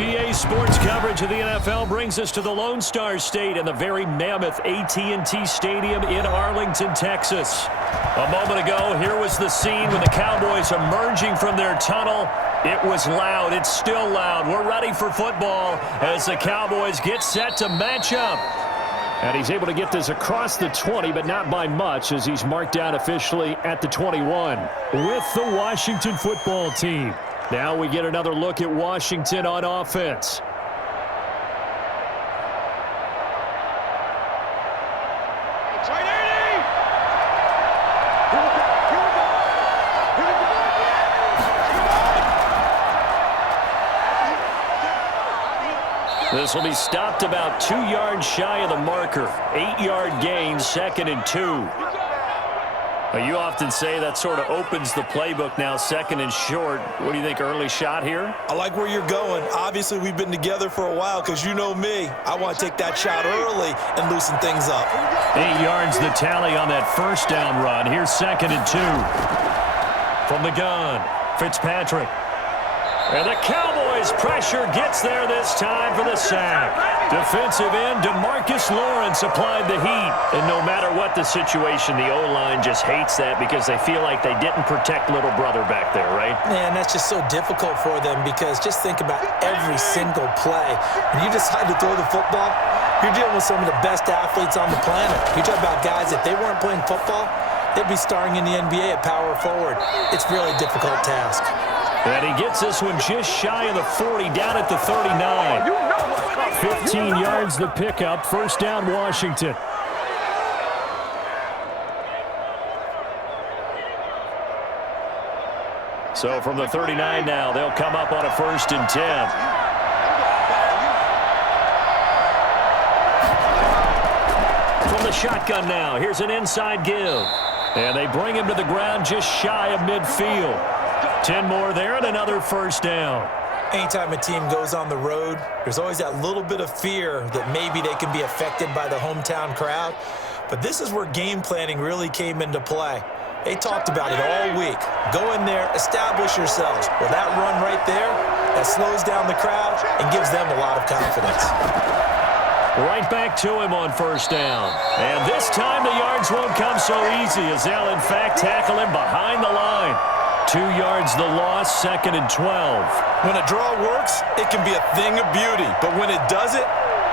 EA Sports coverage of the NFL brings us to the Lone Star State and the very mammoth AT&T Stadium in Arlington, Texas. A moment ago, here was the scene when the Cowboys emerging from their tunnel. It was loud. It's still loud. We're ready for football as the Cowboys get set to match up. And he's able to get this across the 20, but not by much, as he's marked down officially at the 21 with the Washington football team. Now we get another look at Washington on offense. This will be stopped about 2 yards shy of the marker. 8-yard gain, 2nd and 2. You often say that sort of opens the playbook now, 2nd and short. What do you think, early shot here? I like where you're going. Obviously, we've been together for a while because you know me. I want to take that shot early and loosen things up. 8 yards the tally on that first down run. Here's 2nd and 2. From the gun, Fitzpatrick. And the Cowboys pressure gets there this time for the sack. Defensive end DeMarcus Lawrence applied the heat. And no matter what the situation, the O-line just hates that because they feel like they didn't protect little brother back there, right? Man, that's just so difficult for them because just think about every single play. When you decide to throw the football, you're dealing with some of the best athletes on the planet. You talk about guys, if they weren't playing football, they'd be starring in the NBA at power forward. It's a really difficult task. And he gets this one just shy of the 40, down at the 39. 15 yards the pickup, first down Washington. So from the 39 now, they'll come up on a 1st and 10. From the shotgun now, here's an inside give. And they bring him to the ground just shy of midfield. 10 more there and another first down. Anytime a team goes on the road, there's always that little bit of fear that maybe they can be affected by the hometown crowd. But this is where game planning really came into play. They talked about it all week. Go in there, establish yourselves. Well, that run right there, that slows down the crowd and gives them a lot of confidence. Right back to him on first down. And this time the yards won't come so easy as they'll, in fact, tackle him behind the line. 2 yards the loss, 2nd and 12. When a draw works, it can be a thing of beauty. But when it doesn't,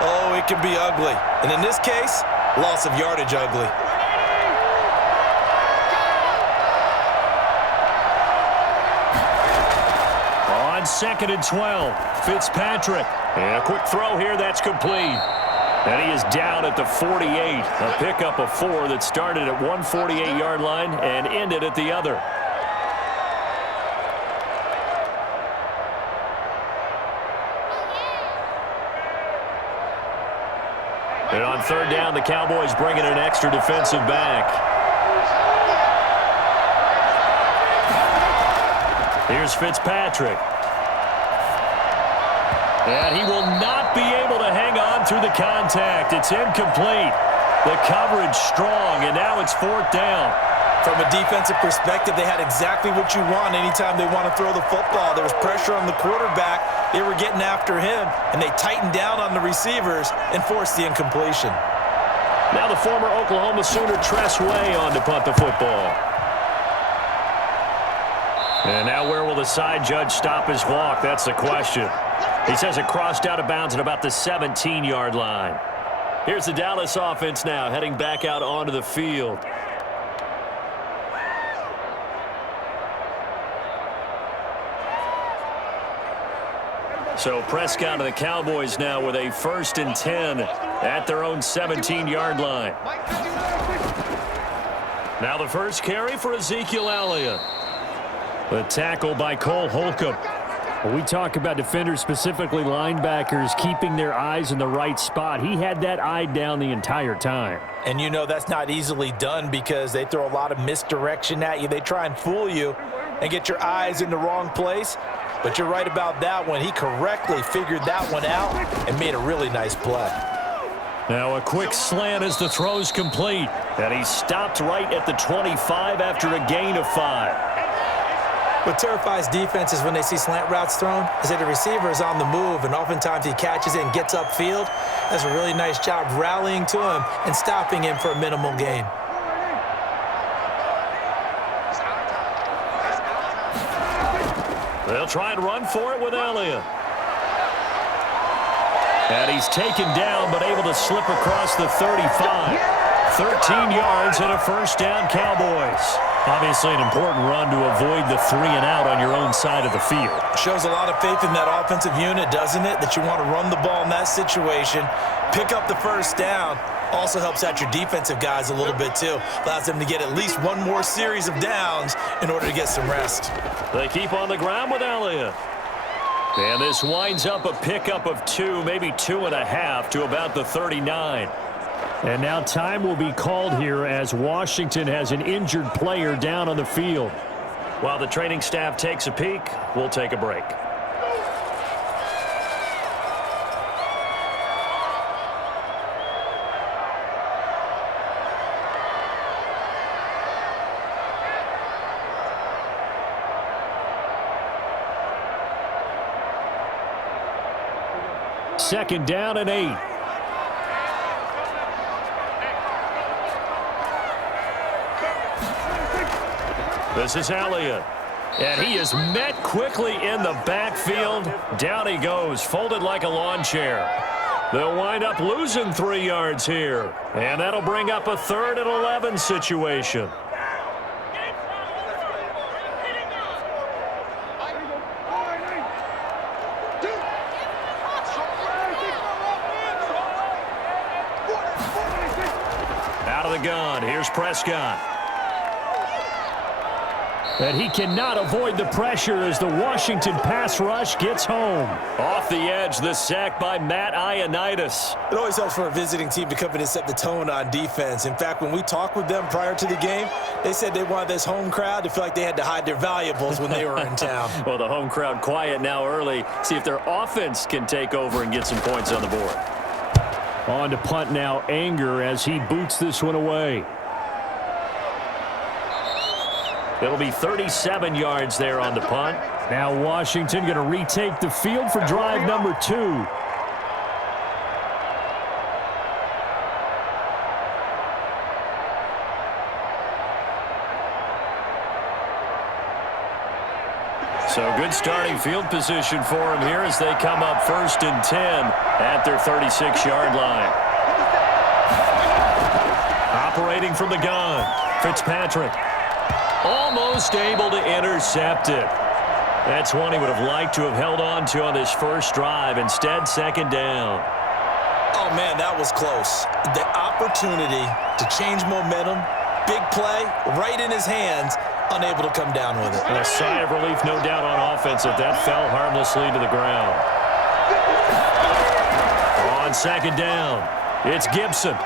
oh, it can be ugly. And in this case, loss of yardage ugly. On 2nd and 12, Fitzpatrick. And a quick throw here, that's complete. And he is down at the 48. A pickup of 4 that started at one 48-yard line and ended at the other. And on 3rd down, the Cowboys bring in an extra defensive back. Here's Fitzpatrick. And he will not be able to hang on through the contact. It's incomplete. The coverage strong, and now it's 4th down. From a defensive perspective, they had exactly what you want anytime they want to throw the football. There was pressure on the quarterback. They were getting after him, and they tightened down on the receivers and forced the incompletion. Now the former Oklahoma Sooner Tress Way on to punt the football. And now where will the side judge stop his walk? That's the question. He says it crossed out of bounds at about the 17-yard line. Here's the Dallas offense now heading back out onto the field. So Prescott and the Cowboys now with a 1st and 10 at their own 17-yard line. Now the first carry for Ezekiel Elliott. The tackle by Cole Holcomb. When we talk about defenders, specifically linebackers, keeping their eyes in the right spot, he had that eye down the entire time. And you know that's not easily done because they throw a lot of misdirection at you. They try and fool you and get your eyes in the wrong place. But you're right about that one. He correctly figured that one out and made a really nice play. Now a quick slant as the throw's complete. And he stopped right at the 25 after a gain of 5. What terrifies defenses when they see slant routes thrown is that the receiver is on the move, and oftentimes he catches it and gets upfield. Does a really nice job rallying to him and stopping him for a minimal gain. They'll try and run for it with Elliott. And he's taken down, but able to slip across the 35. 13 yards and a first down, Cowboys. Obviously an important run to avoid the 3-and-out on your own side of the field. Shows a lot of faith in that offensive unit, doesn't it? That you want to run the ball in that situation, pick up the first down. Also helps out your defensive guys a little bit, too. Allows them to get at least one more series of downs in order to get some rest. They keep on the ground with Elliott. And this winds up a pickup of 2, maybe 2.5 to about the 39. And now time will be called here as Washington has an injured player down on the field. While the training staff takes a peek, we'll take a break. Second down and 8. This is Elliott. And he is met quickly in the backfield. Down he goes, folded like a lawn chair. They'll wind up losing 3 yards here. And that'll bring up a 3rd and 11 situation. Out of the gun, here's Prescott. And he cannot avoid the pressure as the Washington pass rush gets home. Off the edge, the sack by Matt Ioannidis. It always helps for a visiting team to come in and set the tone on defense. In fact, when we talked with them prior to the game, they said they wanted this home crowd to feel like they had to hide their valuables when they were in town. Well, the home crowd quiet now early. See if their offense can take over and get some points on the board. On to punt now, Anger as he boots this one away. It'll be 37 yards there on the punt. Now Washington going to retake the field for drive number 2. So good starting field position for him here as they come up 1st and 10 at their 36-yard line. Operating from the gun, Fitzpatrick. Almost able to intercept it. That's one he would have liked to have held on to on this first drive. Instead, 2nd down. Oh, man, that was close. The opportunity to change momentum, big play, right in his hands, unable to come down with it. And a sigh of relief, no doubt, on offense if that fell harmlessly to the ground. On 2nd down, it's Gibson.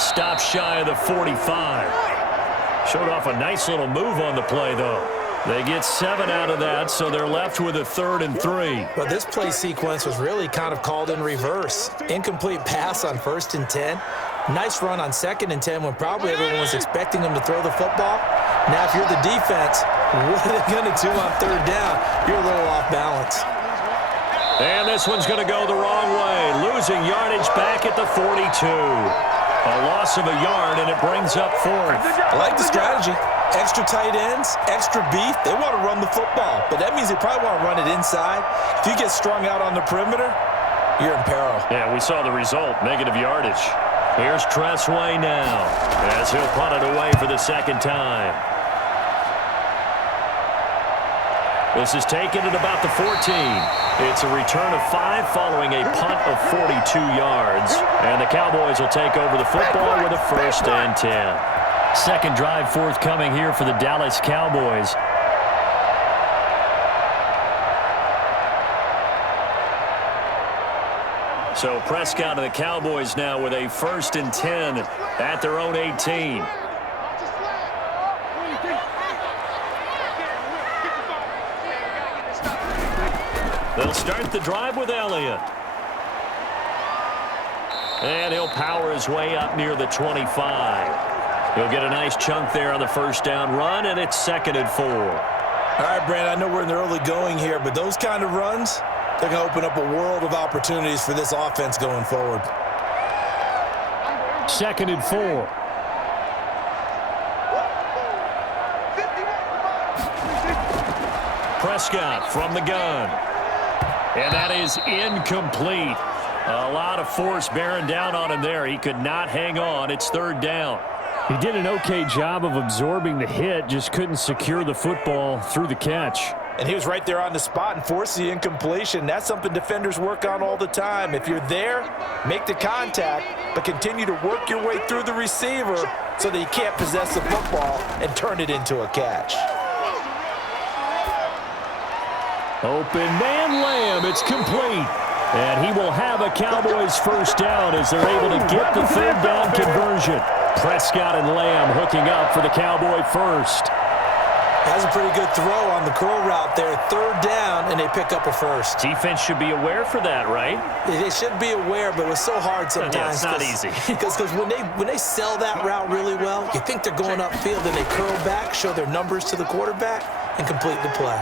Stop shy of the 45. Showed off a nice little move on the play, though. They get 7 out of that, so they're left with a 3rd and 3. But this play sequence was really kind of called in reverse. Incomplete pass on 1st and 10. Nice run on 2nd and 10 when probably everyone was expecting them to throw the football. Now, if you're the defense, what are they going to do on 3rd down? You're a little off balance. And this one's going to go the wrong way. Losing yardage back at the 42. A loss of a yard, and it brings up 4th. I like the strategy. Extra tight ends, extra beef. They want to run the football, but that means they probably want to run it inside. If you get strung out on the perimeter, you're in peril. Yeah, we saw the result, negative yardage. Here's Tressway now as he'll punt it away for the 2nd time. This is taken at about the 14. It's a return of 5 following a punt of 42 yards. And the Cowboys will take over the football with a 1st and 10. Second drive forthcoming here for the Dallas Cowboys. So Prescott and the Cowboys now with a 1st and 10 at their own 18. They'll start the drive with Elliott. And he'll power his way up near the 25. He'll get a nice chunk there on the first down run, and it's 2nd and 4. All right, Brandon, I know we're in the early going here, but those kind of runs, they're going to open up a world of opportunities for this offense going forward. 2nd and 4. Prescott from the gun. And that is incomplete. A lot of force bearing down on him there. He could not hang on. It's 3rd down. He did an okay job of absorbing the hit, just couldn't secure the football through the catch. And he was right there on the spot and forced the incompletion. That's something defenders work on all the time. If you're there, make the contact, but continue to work your way through the receiver so that you can't possess the football and turn it into a catch. Open man Lamb, it's complete. And he will have a Cowboys first down as they're able to get the 3rd down conversion. Prescott and Lamb hooking up for the Cowboy first. That's a pretty good throw on the curl route there. 3rd down, and they pick up a first. Defense should be aware for that, right? They should be aware, but it's so hard sometimes. Yeah, it's not easy. Because when they sell that route really well, you think they're going upfield, and they curl back, show their numbers to the quarterback, and complete the play.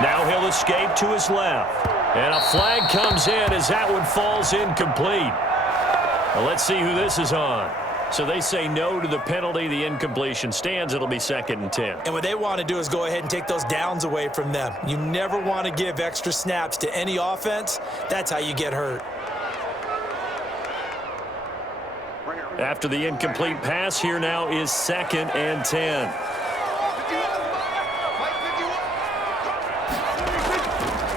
Now he'll escape to his left. And a flag comes in as that one falls incomplete. Well, let's see who this is on. So they say no to the penalty. The incompletion stands. It'll be 2nd and 10. And what they want to do is go ahead and take those downs away from them. You never want to give extra snaps to any offense. That's how you get hurt. After the incomplete pass, here now is 2nd and 10.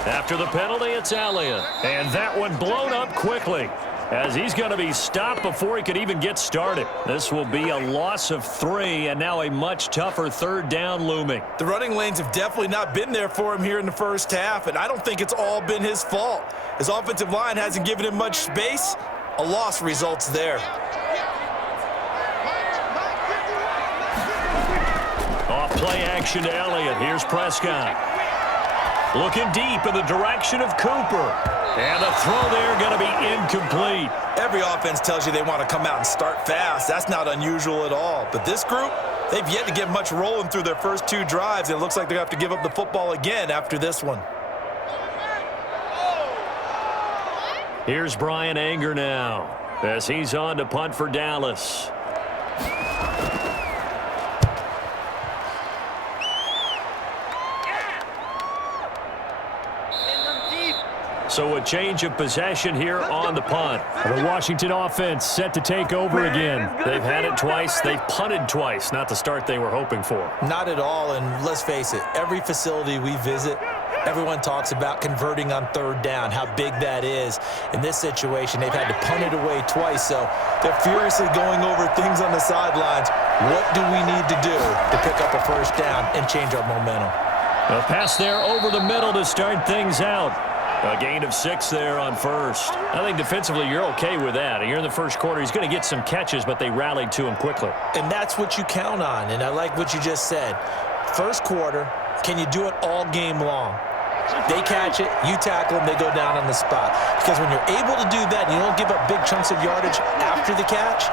After the penalty, it's Elliott. And that one blown up quickly, as he's going to be stopped before he could even get started. This will be a loss of 3, and now a much tougher 3rd down looming. The running lanes have definitely not been there for him here in the first half, and I don't think it's all been his fault. His offensive line hasn't given him much space. A loss results there. Off play action to Elliott. Here's Prescott. Looking deep in the direction of Cooper. And the throw there going to be incomplete. Every offense tells you they want to come out and start fast. That's not unusual at all. But this group, they've yet to get much rolling through their first 2 drives. And it looks like they're going to have to give up the football again after this one. Here's Brian Anger now as he's on to punt for Dallas. So a change of possession here on the punt. The Washington offense set to take over again. They've had it twice. They've punted twice. Not the start they were hoping for. Not at all, and let's face it, every facility we visit, everyone talks about converting on 3rd down, how big that is. In this situation, they've had to punt it away twice, so they're furiously going over things on the sidelines. What do we need to do to pick up a first down and change our momentum? A pass there over the middle to start things out. A gain of 6 there on first. I think defensively you're okay with that. Here in the first quarter, he's going to get some catches, but they rallied to him quickly. And that's what you count on, and I like what you just said. First quarter, can you do it all game long? They catch it, you tackle them, they go down on the spot. Because when you're able to do that and you don't give up big chunks of yardage after the catch,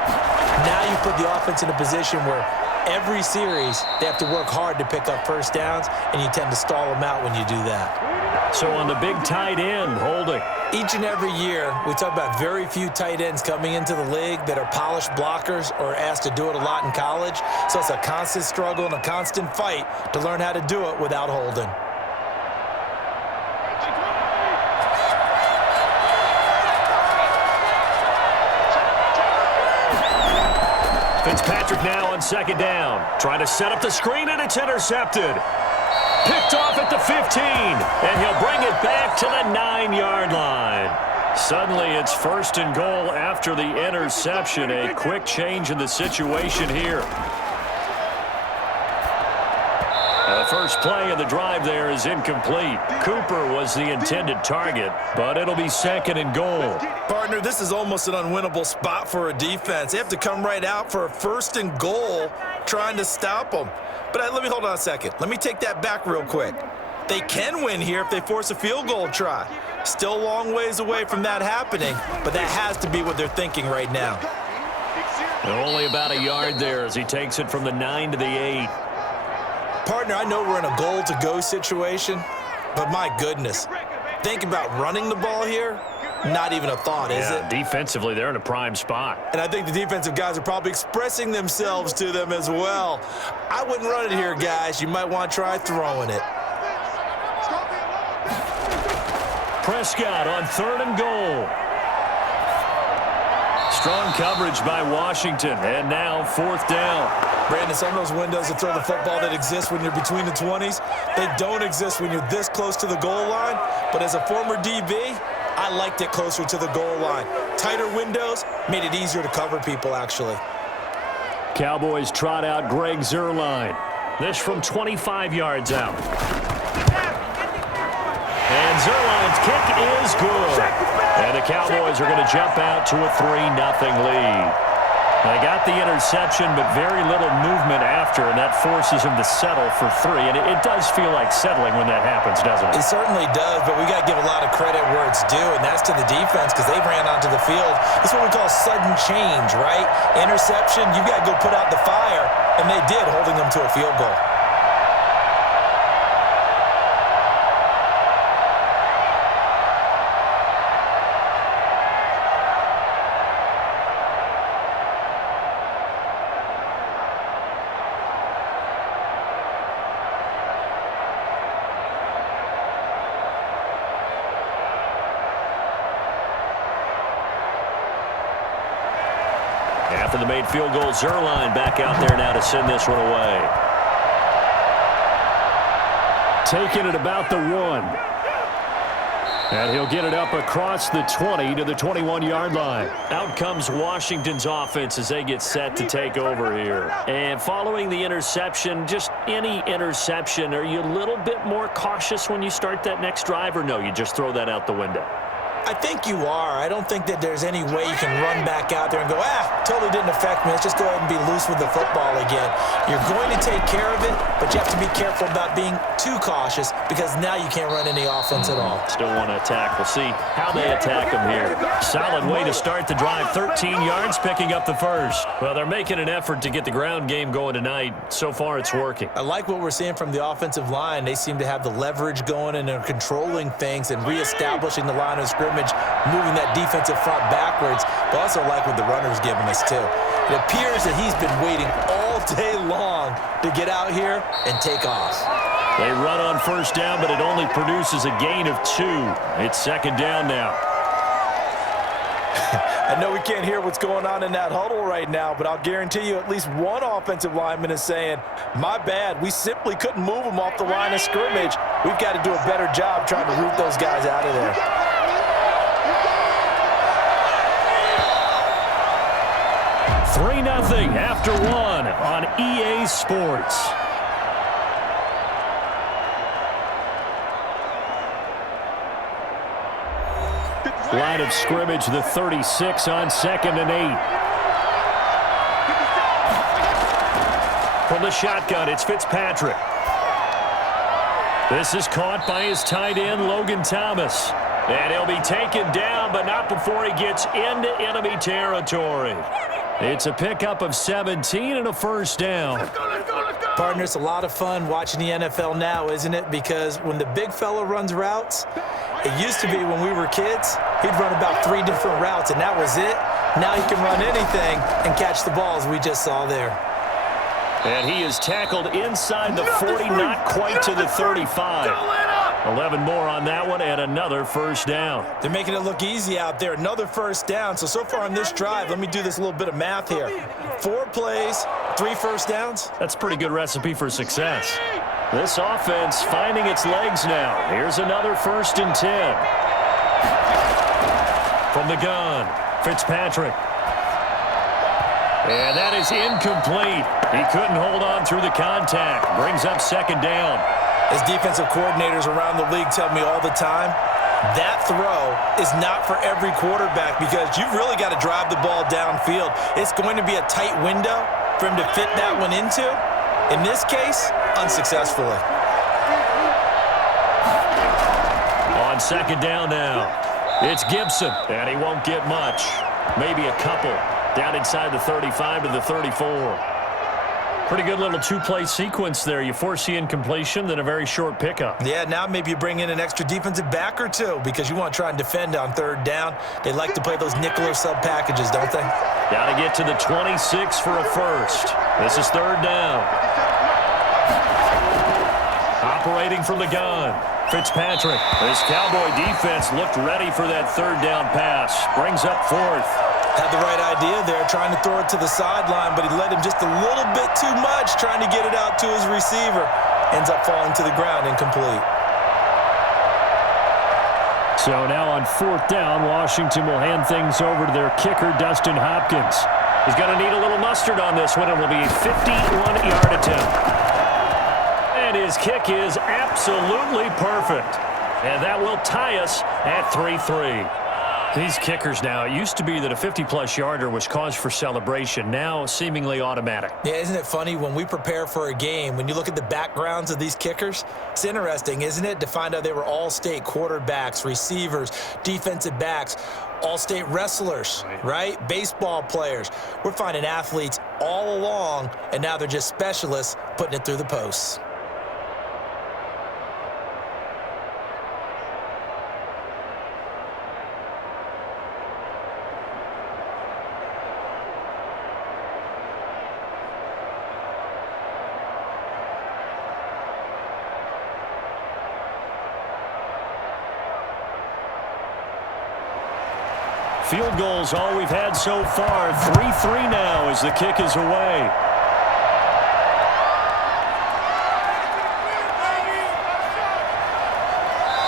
now you put the offense in a position where every series they have to work hard to pick up first downs, and you tend to stall them out when you do that. So on the big tight end, holding. Each and every year, we talk about very few tight ends coming into the league that are polished blockers or asked to do it a lot in college. So it's a constant struggle and a constant fight to learn how to do it without holding. Fitzpatrick now on 2nd down. Trying to set up the screen, and it's intercepted. Picked off at the 15, and he'll bring it back to the 9-yard line. Suddenly, it's 1st and goal after the interception. A quick change in the situation here. The first play of the drive there is incomplete. Cooper was the intended target, but it'll be 2nd and goal. Partner, this is almost an unwinnable spot for a defense. They have to come right out for a 1st and goal trying to stop them. But let me hold on a second. Let me take that back real quick. They can win here if they force a field goal try. Still a long ways away from that happening, but that has to be what they're thinking right now. Only about a yard there as he takes it from the 9 to the 8. Partner, I know we're in a goal-to-go situation, but my goodness, think about running the ball here. Not even a thought, is it? Defensively, they're in a prime spot. And I think the defensive guys are probably expressing themselves to them as well. I wouldn't run it here, guys. You might want to try throwing it. Prescott on 3rd and goal. Strong coverage by Washington, and now 4th down. Brandon, some of those windows to throw the football that exist when you're between the 20s, they don't exist when you're this close to the goal line. But as a former DB, I liked it closer to the goal line. Tighter windows made it easier to cover people, actually. Cowboys trot out Greg Zuerlein. This from 25 yards out. And Zuerlein's kick is good. And the Cowboys are going to jump out to a 3-0 lead. They got the interception, but very little movement after, and that forces him to settle for 3. And it does feel like settling when that happens, doesn't it? It certainly does, but we got to give a lot of credit where it's due, and that's to the defense because they ran onto the field. This is what we call sudden change, right? Interception, you got to go put out the fire, and they did, holding them to a field goal. After the made field goal, Zuerlein back out there now to send this one away. Taking it about the 1. And he'll get it up across the 20 to the 21-yard line. Out comes Washington's offense as they get set to take over here. And following the interception, just any interception, are you a little bit more cautious when you start that next drive, or no, you just throw that out the window? I think you are. I don't think that there's any way you can run back out there and go, totally didn't affect me. Let's just go ahead and be loose with the football again. You're going to take care of it, but you have to be careful about being too cautious because now you can't run any offense at all. Still want to attack. We'll see how they attack them here. Solid way to start the drive. 13 yards, picking up the first. Well, they're making an effort to get the ground game going tonight. So far, it's working. I like what we're seeing from the offensive line. They seem to have the leverage going and they're controlling things and reestablishing the line of scrimmage, moving that defensive front backwards, but also like what the runner's giving us too. It appears that he's been waiting all day long to get out here and take off. They run on 1st down, but it only produces a gain of 2. It's 2nd down now. I know we can't hear what's going on in that huddle right now, but I'll guarantee you at least one offensive lineman is saying, my bad, we simply couldn't move them off the line of scrimmage. We've got to do a better job trying to root those guys out of there. 3-0 after 1 on EA Sports. Line of scrimmage, the 36 on 2nd and 8. From the shotgun, it's Fitzpatrick. This is caught by his tight end, Logan Thomas. And he'll be taken down, but not before he gets into enemy territory. It's a pickup of 17 and a 1st down. Partner, it's a lot of fun watching the NFL now, isn't it? Because when the big fella runs routes, it used to be when we were kids, he'd run about 3 different routes, and that was it. Now he can run anything and catch the balls we just saw there. And he is tackled inside the 40, not quite to the 35. 11 more on that one, and another 1st down. They're making it look easy out there. Another 1st down. So far on this drive, let me do this little bit of math here. 4 plays, 3 1st downs. That's a pretty good recipe for success. This offense finding its legs now. Here's another 1st and 10. From the gun, Fitzpatrick. And that is incomplete. He couldn't hold on through the contact. Brings up 2nd down. As defensive coordinators around the league tell me all the time, that throw is not for every quarterback because you've really got to drive the ball downfield. It's going to be a tight window for him to fit that one into. In this case, unsuccessfully. On On second down now, it's Gibson, and he won't get much. Maybe a couple. Down inside the 35 to the 34. Pretty good little two-play sequence there. You force the incompletion, then a very short pickup. Yeah, now maybe you bring in an extra defensive back or two because you want to try and defend on third down. They like to play those nickel or sub packages, don't they? Got to get to the 26 for a first. This is third down. Operating from the gun, Fitzpatrick. This Cowboy defense looked ready for that third down pass. Brings up fourth. Had the right idea there, trying to throw it to the sideline, but he led him just a little bit too much, trying to get it out to his receiver. Ends up falling to the ground, incomplete. So now on fourth down, Washington will hand things over to their kicker, Dustin Hopkins. He's going to need a little mustard on this one. It will be a 51-yard attempt. And his kick is absolutely perfect. And that will tie us at 3-3. These kickers now, it used to be that a 50-plus yarder was cause for celebration. Now seemingly automatic. Yeah, isn't it funny when we prepare for a game, when you look at the backgrounds of these kickers, it's interesting, isn't it, to find out they were all-state quarterbacks, receivers, defensive backs, all-state wrestlers, right? Baseball players. We're finding athletes all along, and now they're just specialists putting it through the posts. Field goals all we've had so far. 3-3 now as the kick is away.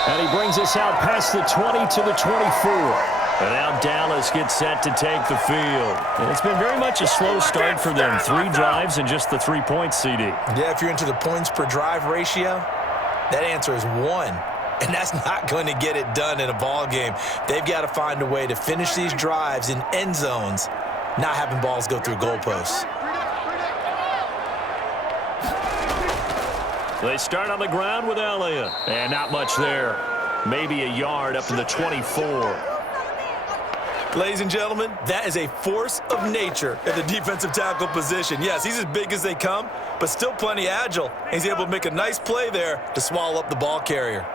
And he brings us out past the 20 to the 24. And now Dallas gets set to take the field. And it's been very much a slow start for them. 3 drives and just the 3 points, CD. Yeah, if you're into the points per drive ratio, that answer is 1. And that's not going to get it done in a ball game. They've got to find a way to finish these drives in end zones, not having balls go through goalposts. They start on the ground with Elliott. And not much there. Maybe a yard up to the 24. Ladies and gentlemen, that is a force of nature at the defensive tackle position. Yes, he's as big as they come, but still plenty agile. He's able to make a nice play there to swallow up the ball carrier.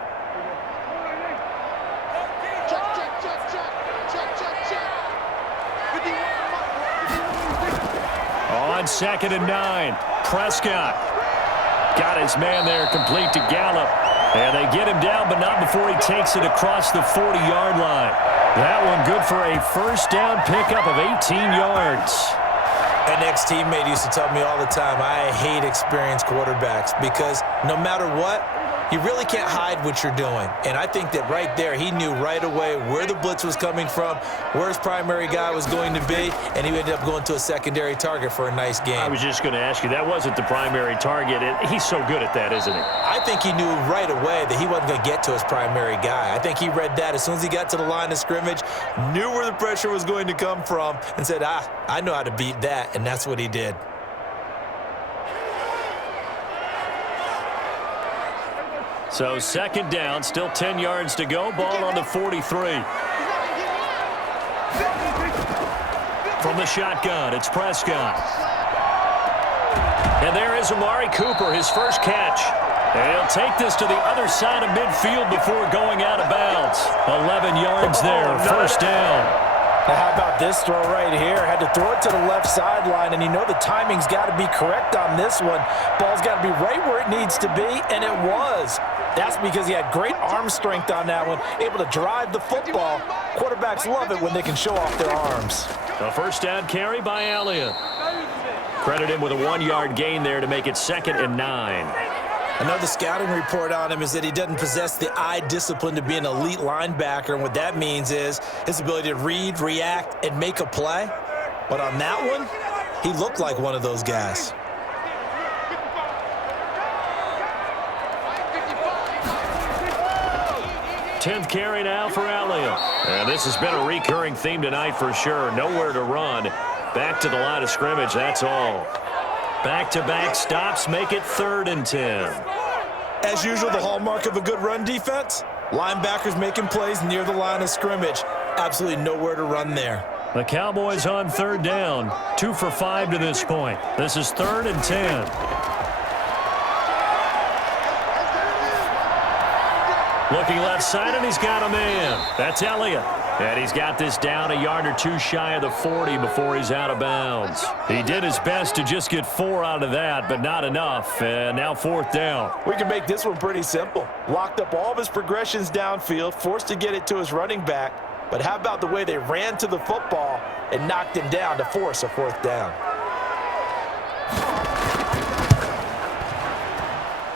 On 2nd and 9, Prescott got his man there complete to Gallup. And they get him down, but not before he takes it across the 40-yard line. That one good for a first down pickup of 18 yards. An ex-teammate used to tell me all the time, I hate experienced quarterbacks because no matter what, you really can't hide what you're doing. And I think that right there, he knew right away where the blitz was coming from, where his primary guy was going to be, and he ended up going to a secondary target for a nice game. I was just going to ask you, that wasn't the primary target. He's so good at that, isn't he? I think he knew right away that he wasn't going to get to his primary guy. I think he read that as soon as he got to the line of scrimmage, knew where the pressure was going to come from, and said, I know how to beat that, and that's what he did. So 2nd down, still 10 yards to go. Ball on the 43. From the shotgun, it's Prescott. And there is Amari Cooper, his first catch. And he'll take this to the other side of midfield before going out of bounds. 11 yards there, first down. Now, how about this throw right here? Had to throw it to the left sideline, and you know the timing's got to be correct on this one. Ball's got to be right where it needs to be, and it was. That's because he had great arm strength on that one, able to drive the football. Quarterbacks love it when they can show off their arms. A first down carry by Elliott. Credit him with a 1-yard gain there to make it 2nd and 9. Another scouting report on him is that he doesn't possess the eye discipline to be an elite linebacker, and what that means is his ability to read, react, and make a play. But on that one, he looked like one of those guys. Tenth carry now for Elliott. And this has been a recurring theme tonight for sure. Nowhere to run. Back to the line of scrimmage, that's all. Back-to-back stops make it 3rd and 10. As usual, the hallmark of a good run defense, Linebackers making plays near the line of scrimmage. Absolutely nowhere to run there. The Cowboys on third down. 2 for 5 to this point. This is 3rd and 10. Looking left side, and he's got a man. That's Elliott. And he's got this down a yard or two shy of the 40 before he's out of bounds. He did his best to just get 4 out of that, but not enough. And now 4th down. We can make this one pretty simple. Locked up all of his progressions downfield, forced to get it to his running back. But how about the way they ran to the football and knocked him down to force a 4th down?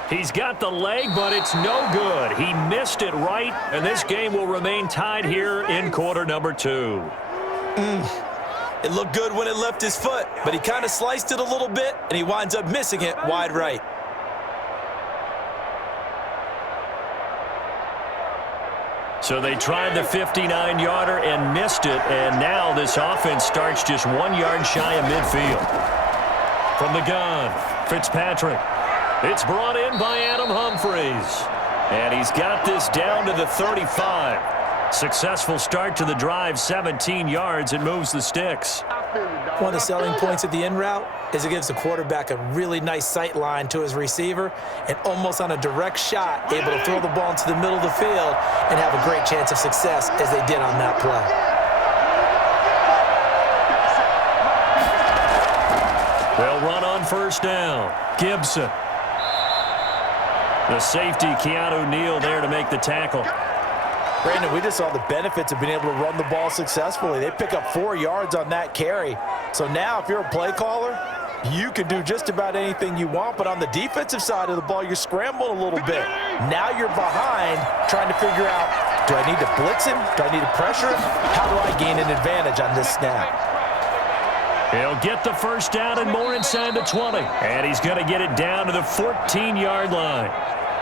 He's got the leg, but it's no good. He missed it right, and this game will remain tied here in quarter number 2. It looked good when it left his foot, but he kind of sliced it a little bit, and he winds up missing it wide right. So they tried the 59-yarder and missed it, and now this offense starts just 1 yard shy of midfield. From the gun, Fitzpatrick. It's brought in by Adam Humphries. And he's got this down to the 35. Successful start to the drive, 17 yards, and moves the sticks. One of the selling points of the in route is it gives the quarterback a really nice sight line to his receiver and almost on a direct shot able to throw the ball into the middle of the field and have a great chance of success as they did on that play. They'll run on first down. Gibson. The safety, Keanu Neal, there to make the tackle. Brandon, we just saw the benefits of being able to run the ball successfully. They pick up 4 yards on that carry. So now if you're a play caller, you can do just about anything you want. But on the defensive side of the ball, you're scrambling a little bit. Now you're behind trying to figure out, do I need to blitz him? Do I need to pressure him? How do I gain an advantage on this snap? He'll get the first down and more inside the 20. And he's going to get it down to the 14-yard line.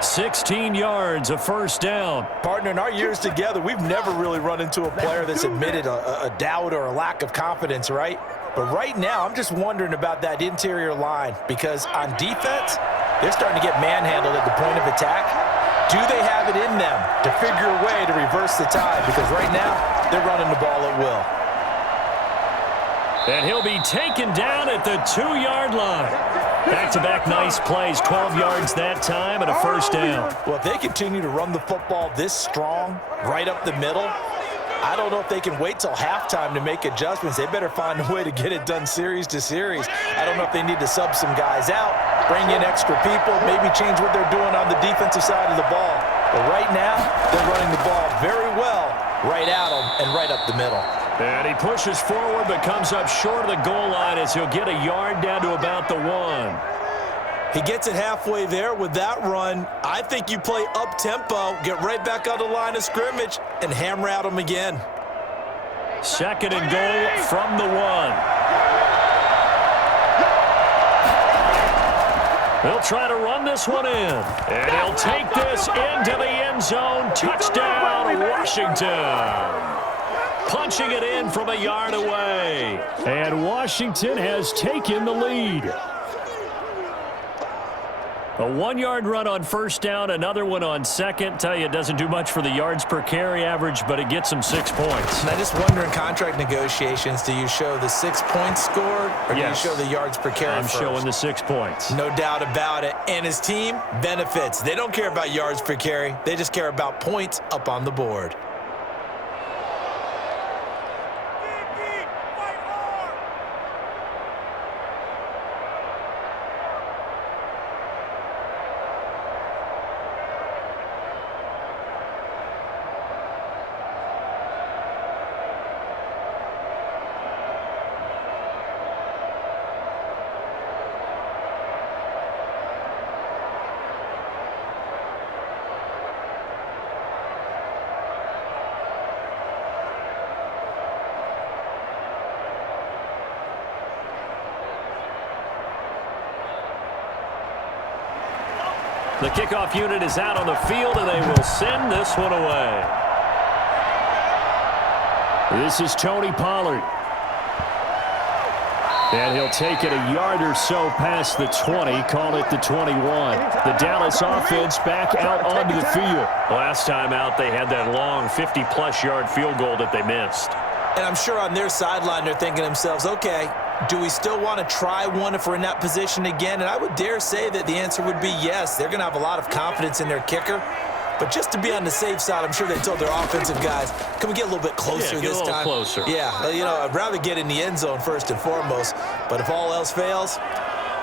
16 yards, a first down. Partner, in our years together, we've never really run into a player that's admitted a doubt or a lack of confidence, right? But right now, I'm just wondering about that interior line because on defense, they're starting to get manhandled at the point of attack. Do they have it in them to figure a way to reverse the tide? Because right now, they're running the ball at will. And he'll be taken down at the 2-yard line. Back-to-back nice plays, 12 yards that time and a first down. Well, if they continue to run the football this strong, right up the middle, I don't know if they can wait till halftime to make adjustments. They better find a way to get it done series to series. I don't know if they need to sub some guys out, bring in extra people, maybe change what they're doing on the defensive side of the ball. But right now, they're running the ball very well right at them and right up the middle. And he pushes forward but comes up short of the goal line as he'll get a yard down to about the 1. He gets it halfway there with that run. I think you play up-tempo, get right back on the line of scrimmage, and hammer at him again. 2nd and goal from the 1. They'll try to run this one in. And he'll take this into the end zone. Touchdown, Washington. Punching it in from a yard away. And Washington has taken the lead. A 1-yard run on first down, another one on second. Tell you, it doesn't do much for the yards per carry average, but it gets them 6 points. And I just wonder in contract negotiations, do you show the 6 points scored or do you show the yards per carry I'm first? showing the 6 points. No doubt about it. And his team benefits. They don't care about yards per carry. They just care about points up on the board. The kickoff unit is out on the field, and they will send this one away. This is Tony Pollard. And he'll take it a yard or so past the 20, call it the 21. The Dallas offense back out onto the field. Last time out, they had that long 50-plus yard field goal that they missed. And I'm sure on their sideline they're thinking to themselves, okay, do we still want to try one if we're in that position again? And I would dare say that the answer would be yes. They're going to have a lot of confidence in their kicker. But just to be on the safe side, I'm sure they told their offensive guys, can we get a little bit closer this time? Get a little closer. Yeah, you know, I'd rather get in the end zone first and foremost. But if all else fails,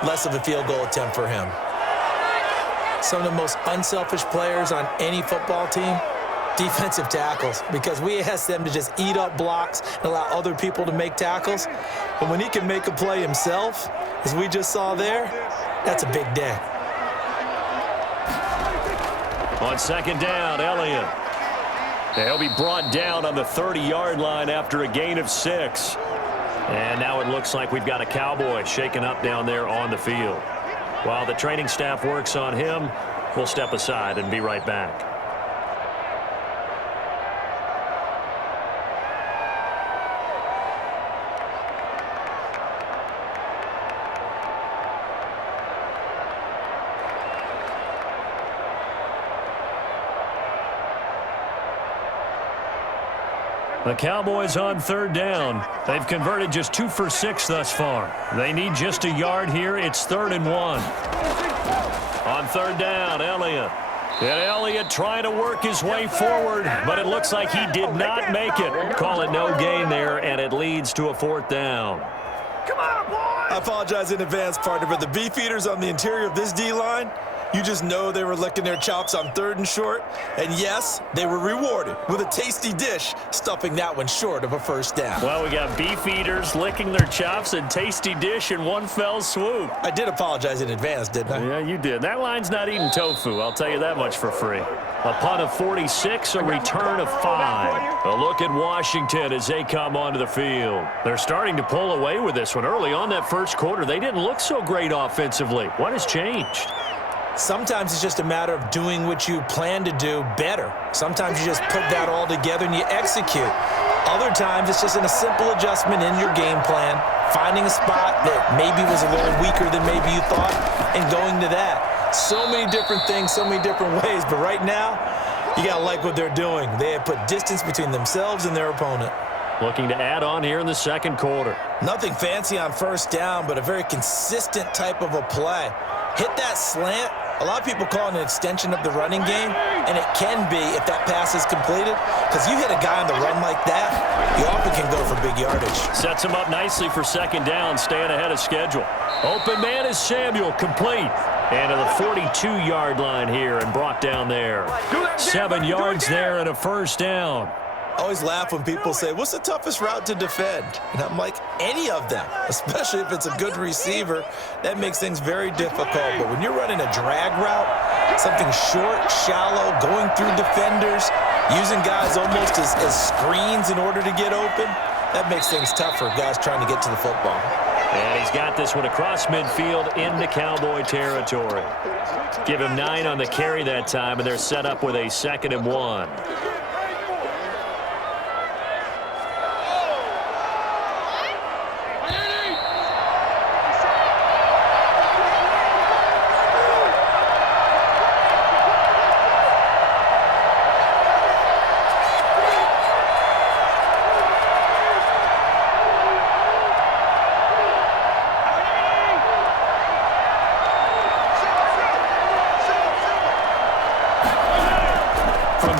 less of a field goal attempt for him. Some of the most unselfish players on any football team, defensive tackles, because we ask them to just eat up blocks and allow other people to make tackles. But when he can make a play himself, as we just saw there, that's a big day. On second down, Elliott. He'll be brought down on the 30-yard line after a gain of 6. And now it looks like we've got a Cowboy shaken up down there on the field. While the training staff works on him, we'll step aside and be right back. The Cowboys on third down. They've converted just 2 for 6 thus far. They need just a yard here. It's 3rd and 1. On third down, Elliott. And Elliott trying to work his way forward, but it looks like he did not make it. Call it no gain there, and it leads to a 4th down. Come on, boy! I apologize in advance, partner, but the beefeaters on the interior of this D-line, you just know they were licking their chops on 3rd and short. And yes, they were rewarded with a tasty dish, stuffing that one short of a 1st down. Well, we got beef eaters licking their chops and tasty dish in one fell swoop. I did apologize in advance, didn't I? Yeah, you did. That line's not eating tofu, I'll tell you that much for free. A punt of 46, a return of 5. A look at Washington as they come onto the field. They're starting to pull away with this one. Early on that first quarter, they didn't look so great offensively. What has changed? Sometimes it's just a matter of doing what you plan to do better. Sometimes you just put that all together and you execute. Other times it's just in a simple adjustment in your game plan, finding a spot that maybe was a little weaker than maybe you thought, and going to that. So many different things, so many different ways, but right now, you got to like what they're doing. They have put distance between themselves and their opponent. Looking to add on here in the second quarter. Nothing fancy on 1st down, but a very consistent type of a play. Hit that slant. A lot of people call it an extension of the running game, and it can be if that pass is completed, because you hit a guy on the run like that, you often can go for big yardage. Sets him up nicely for 2nd down, staying ahead of schedule. Open man is Samuel, complete. And to the 42-yard line here and brought down there. 7 yards there and a 1st down. I always laugh when people say, what's the toughest route to defend? And I'm like, any of them, especially if it's a good receiver. That makes things very difficult. But when you're running a drag route, something short, shallow, going through defenders, using guys almost as screens in order to get open, that makes things tough for guys trying to get to the football. And he's got this one across midfield into Cowboy territory. Give him 9 on the carry that time, and they're set up with a 2nd and 1.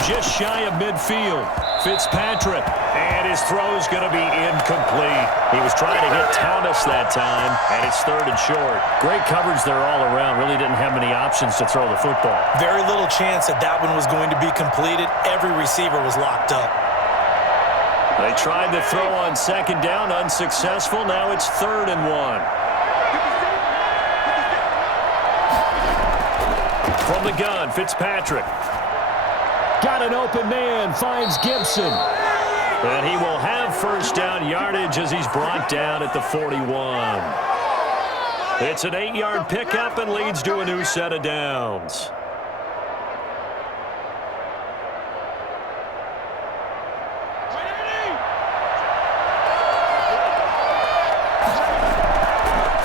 Just shy of midfield. Fitzpatrick. And his throw's going to be incomplete. He was trying to hit Thomas that time, and it's 3rd and short. Great coverage there all around. Really didn't have many options to throw the football. Very little chance that that one was going to be completed. Every receiver was locked up. They tried to throw on 2nd down, unsuccessful. Now it's 3rd and 1. From the gun, Fitzpatrick. Got an open man, finds Gibson. And he will have 1st down yardage as he's brought down at the 41. It's an 8-yard pickup and leads to a new set of downs.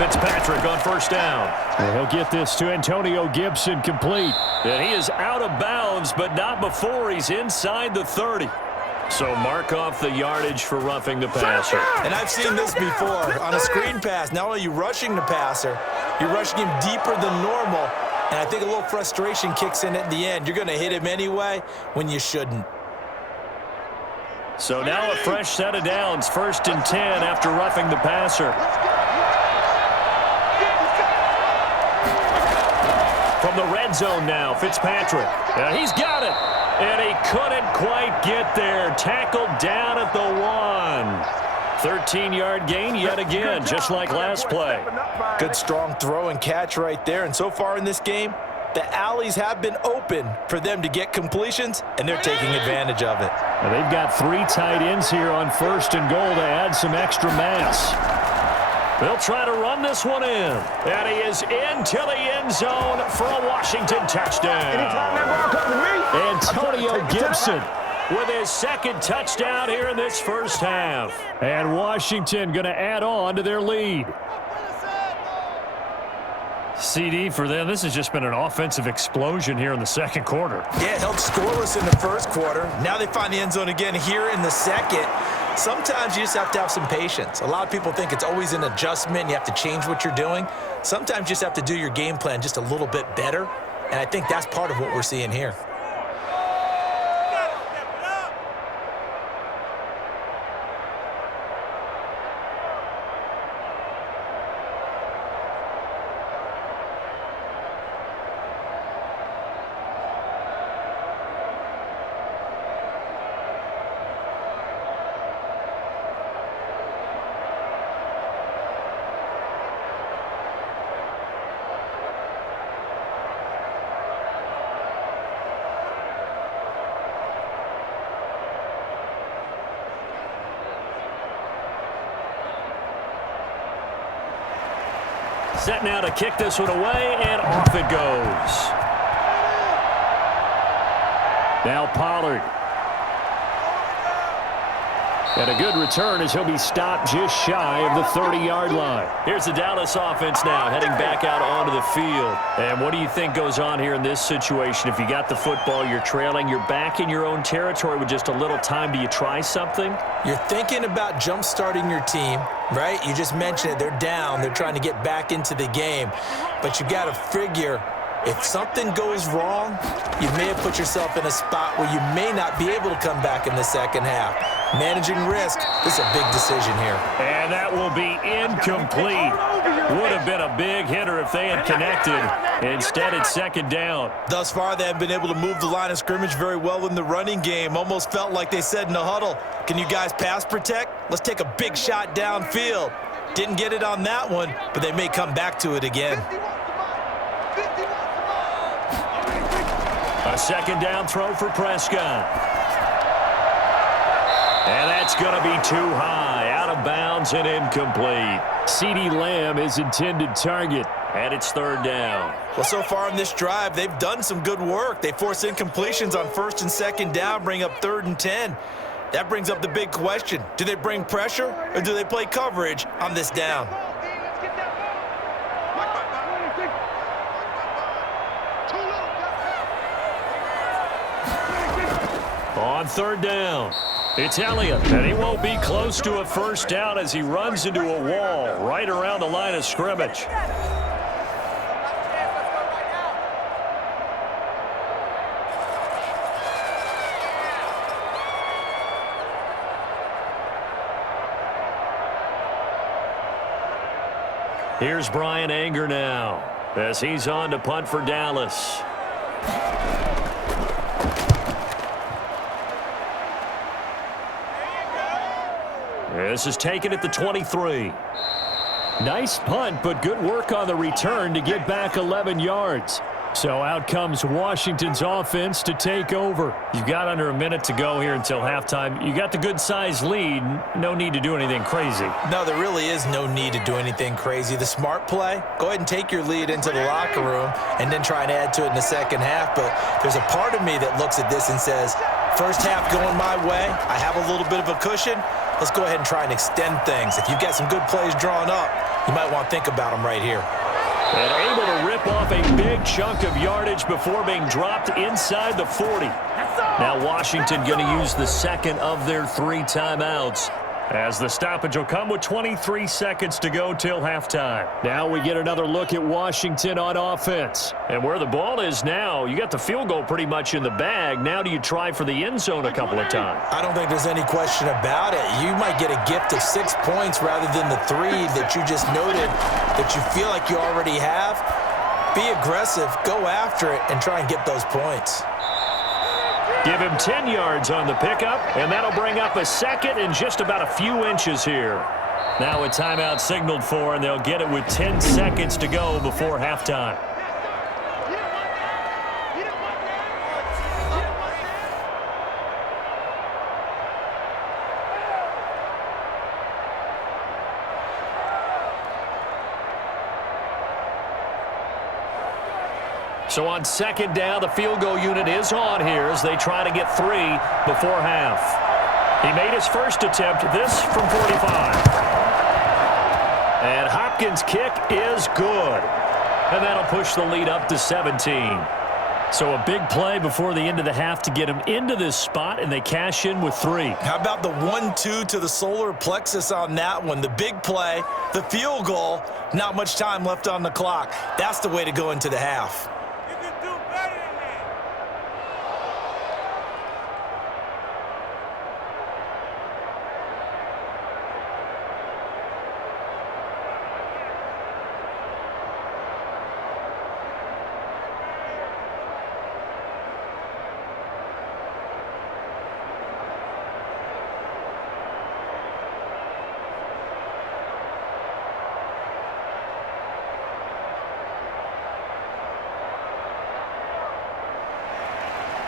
Fitzpatrick on first down. And he'll get this to Antonio Gibson, complete. And he is out of bounds, but not before he's inside the 30. So mark off the yardage for roughing the passer. And I've seen this before. On a screen pass, not only are you rushing the passer, you're rushing him deeper than normal. And I think a little frustration kicks in at the end. You're going to hit him anyway when you shouldn't. So now a fresh set of downs, 1st and 10 after roughing the passer. From the red zone now, Fitzpatrick. And he's got it. And he couldn't quite get there. Tackled down at the 1. 13-yard gain yet again, just like last play. Good strong throw and catch right there. And so far in this game, the alleys have been open for them to get completions, and they're taking advantage of it. Now they've got 3 tight ends here on 1st and goal to add some extra mass. They'll try to run this one in. And he is into the end zone for a Washington touchdown. Antonio Gibson with his 2nd touchdown here in this first half. And Washington going to add on to their lead. CD for them, this has just been an offensive explosion here in the 2nd quarter. Yeah, it held scoreless in the 1st quarter. Now they find the end zone again here in the 2nd. Sometimes you just have to have some patience. A lot of people think it's always an adjustment. You have to change what you're doing. Sometimes you just have to do your game plan just a little bit better. And I think that's part of what we're seeing here. Set now to kick this one away, and off it goes. Now Pollard. And a good return as he'll be stopped just shy of the 30-yard line. Here's the Dallas offense now heading back out onto the field. And what do you think goes on here in this situation? If you got the football, you're trailing, you're back in your own territory with just a little time. Do you try something? You're thinking about jump-starting your team, right? You just mentioned it. They're down. They're trying to get back into the game. But you got to figure, if something goes wrong, you may have put yourself in a spot where you may not be able to come back in the 2nd half. Managing risk, this is a big decision here. And that will be incomplete. Would have been a big hitter if they had connected. Instead, it's 2nd down. Thus far, they haven't been able to move the line of scrimmage very well in the running game. Almost felt like they said in the huddle, can you guys pass protect? Let's take a big shot downfield. Didn't get it on that one, but they may come back to it again. A 2nd down throw for Prescott. And that's going to be too high, out of bounds and incomplete. CeeDee Lamb is intended target. And it's 3rd down. Well, so far in this drive, they've done some good work. They force incompletions on 1st and 2nd down, bring up 3rd and 10. That brings up the big question. Do they bring pressure or do they play coverage on this down? On 3rd down, it's Elliott, and he won't be close to a 1st down as he runs into a wall right around the line of scrimmage. Here's Brian Anger now as he's on to punt for Dallas. This is taken at the 23. Nice punt, but good work on the return to get back 11 yards. So out comes Washington's offense to take over. You've got under a minute to go here until halftime. You got the good-sized lead. No need to do anything crazy. No, there really is no need to do anything crazy. The smart play, go ahead and take your lead into the locker room and then try and add to it in the 2nd half. But there's a part of me that looks at this and says, 1st half going my way, I have a little bit of a cushion. Let's go ahead and try and extend things. If you've got some good plays drawn up, You might want to think about them right here. And able to rip off a big chunk of yardage before being dropped inside the 40. Now Washington going to use the second of their 3 timeouts, as the stoppage will come with 23 seconds to go till halftime. Now we get another look at Washington on offense. And where the ball is now, you got the field goal pretty much in the bag. Now do you try for the end zone a couple of times? I don't think there's any question about it. You might get a gift of 6 points rather than the 3 that you just noted that you feel like you already have. Be aggressive, go after it, and try and get those points. Give him 10 yards on the pickup, and that'll bring up a second and just about a few inches here. Now a timeout signaled for, and they'll get it with 10 seconds to go before halftime. So on second down, the field goal unit is on here as they try to get 3 before half. He made his first attempt, this from 45. And Hopkins' kick is good. And that'll push the lead up to 17. So a big play before the end of the half to get him into this spot, and they cash in with 3. How about the 1-2 to the solar plexus on that one? The big play, the field goal, not much time left on the clock. That's the way to go into the half.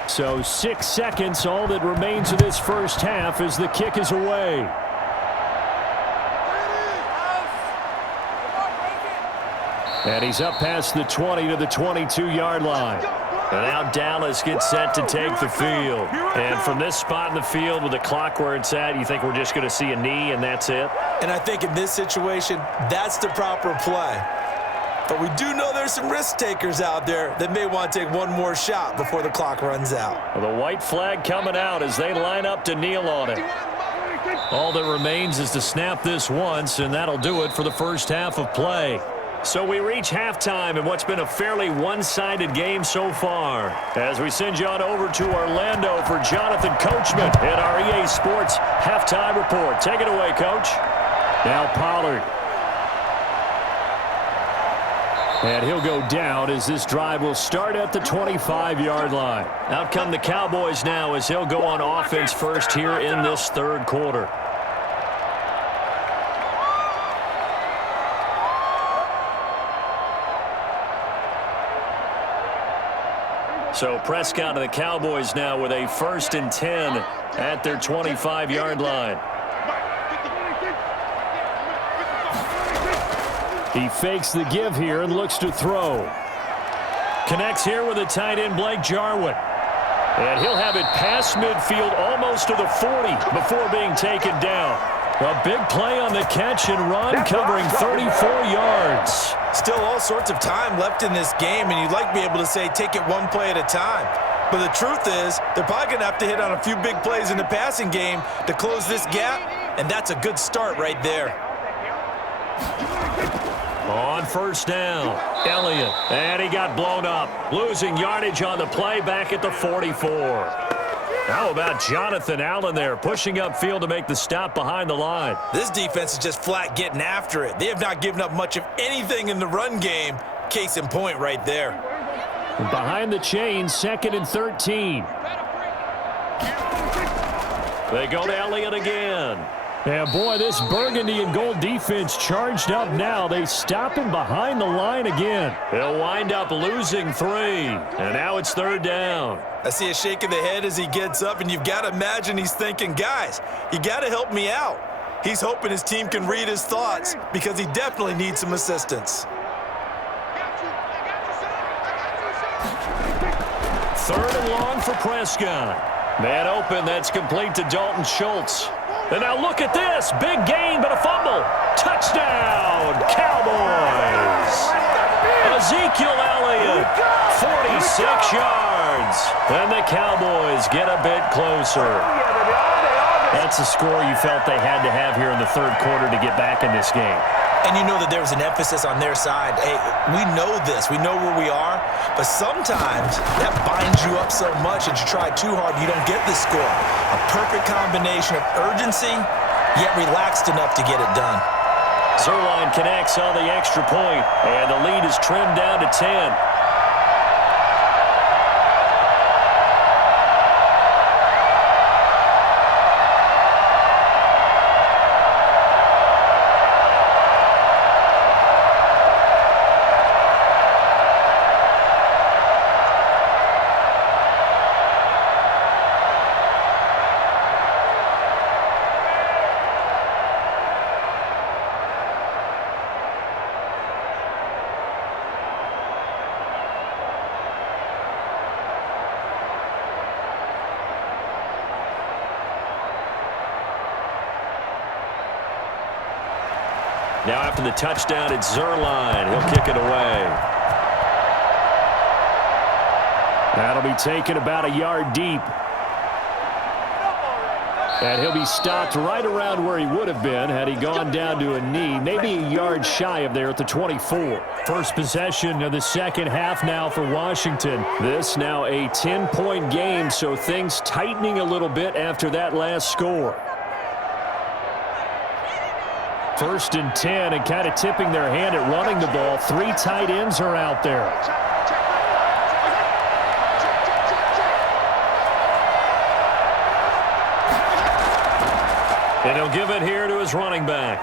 So 6 seconds, all that remains of this first half as the kick is away. And he's up past the 20 to the 22-yard line. And now Dallas gets set to take the field. And from this spot in the field with the clock where it's at, you think we're just going to see a knee and that's it? And I think in this situation, that's the proper play. But we do know there's some risk takers out there that may want to take one more shot before the clock runs out. Well, the white flag coming out as they line up to kneel on it. All that remains is to snap this once, and that'll do it for the first half of play. So we reach halftime in what's been a fairly one-sided game so far. As we send you on over to Orlando for Jonathan Coachman in our EA Sports Halftime Report. Take it away, Coach. Now Pollard. And he'll go down as this drive will start at the 25-yard line. Out come the Cowboys now as he'll go on offense first here in this third quarter. So Prescott and the Cowboys now with a 1st and 10 at their 25-yard line. He fakes the give here and looks to throw. Connects here with the tight end Blake Jarwin. And he'll have it past midfield almost to the 40 before being taken down. A big play on the catch and run covering 34 yards. Still all sorts of time left in this game, and you'd like to be able to say take it one play at a time. But the truth is, they're probably going to have to hit on a few big plays in the passing game to close this gap, and that's a good start right there. On first down, Elliott, and he got blown up. Losing yardage on the play back at the 44. How about Jonathan Allen there, pushing upfield to make the stop behind the line? This defense is just flat getting after it. They have not given up much of anything in the run game. Case in point right there. Behind the chains, 2nd and 13. They go to Elliott again. And boy, this burgundy and gold defense charged up now. They stop him behind the line again. He'll wind up losing 3. And now it's 3rd down. I see a shake of the head as he gets up, and you've got to imagine he's thinking, guys, you got to help me out. He's hoping his team can read his thoughts because he definitely needs some assistance. 3rd and long for Prescott. Man open, that's complete to Dalton Schultz. And now look at this. Big gain, but a fumble. Touchdown, Cowboys. Ezekiel Elliott, 46 yards. And the Cowboys get a bit closer. That's a score you felt they had to have here in the third quarter to get back in this game. And you know that there was an emphasis on their side. Hey, we know this. We know where we are. But sometimes that binds you up so much that you try too hard, you don't get the score. A perfect combination of urgency, yet relaxed enough to get it done. Zuerlein connects on the extra point, and the lead is trimmed down to 10. Now after the touchdown, it's Zuerlein. He'll kick it away. That'll be taken about a yard deep. And he'll be stopped right around where he would have been had he gone down to a knee, maybe a yard shy of there at the 24. First possession of the second half now for Washington. This now a 10-point game, so things tightening a little bit after that last score. First and 10, and kind of tipping their hand at running the ball. 3 tight ends are out there. And he'll give it here to his running back.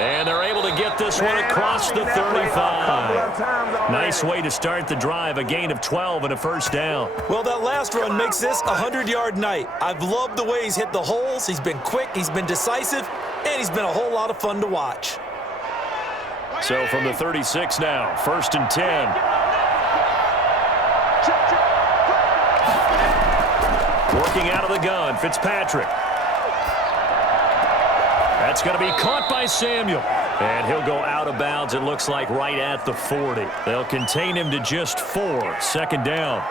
And they're able to get this one across the 35. Nice way to start the drive, a gain of 12 and a first down. Well, that last run makes this a 100-yard night. I've loved the way he's hit the holes. He's been quick, he's been decisive, and he's been a whole lot of fun to watch. So from the 36 now, first and 10. Working out of the gun, Fitzpatrick. That's going to be caught by Samuel. And he'll go out of bounds, it looks like, right at the 40. They'll contain him to just 4. Second down.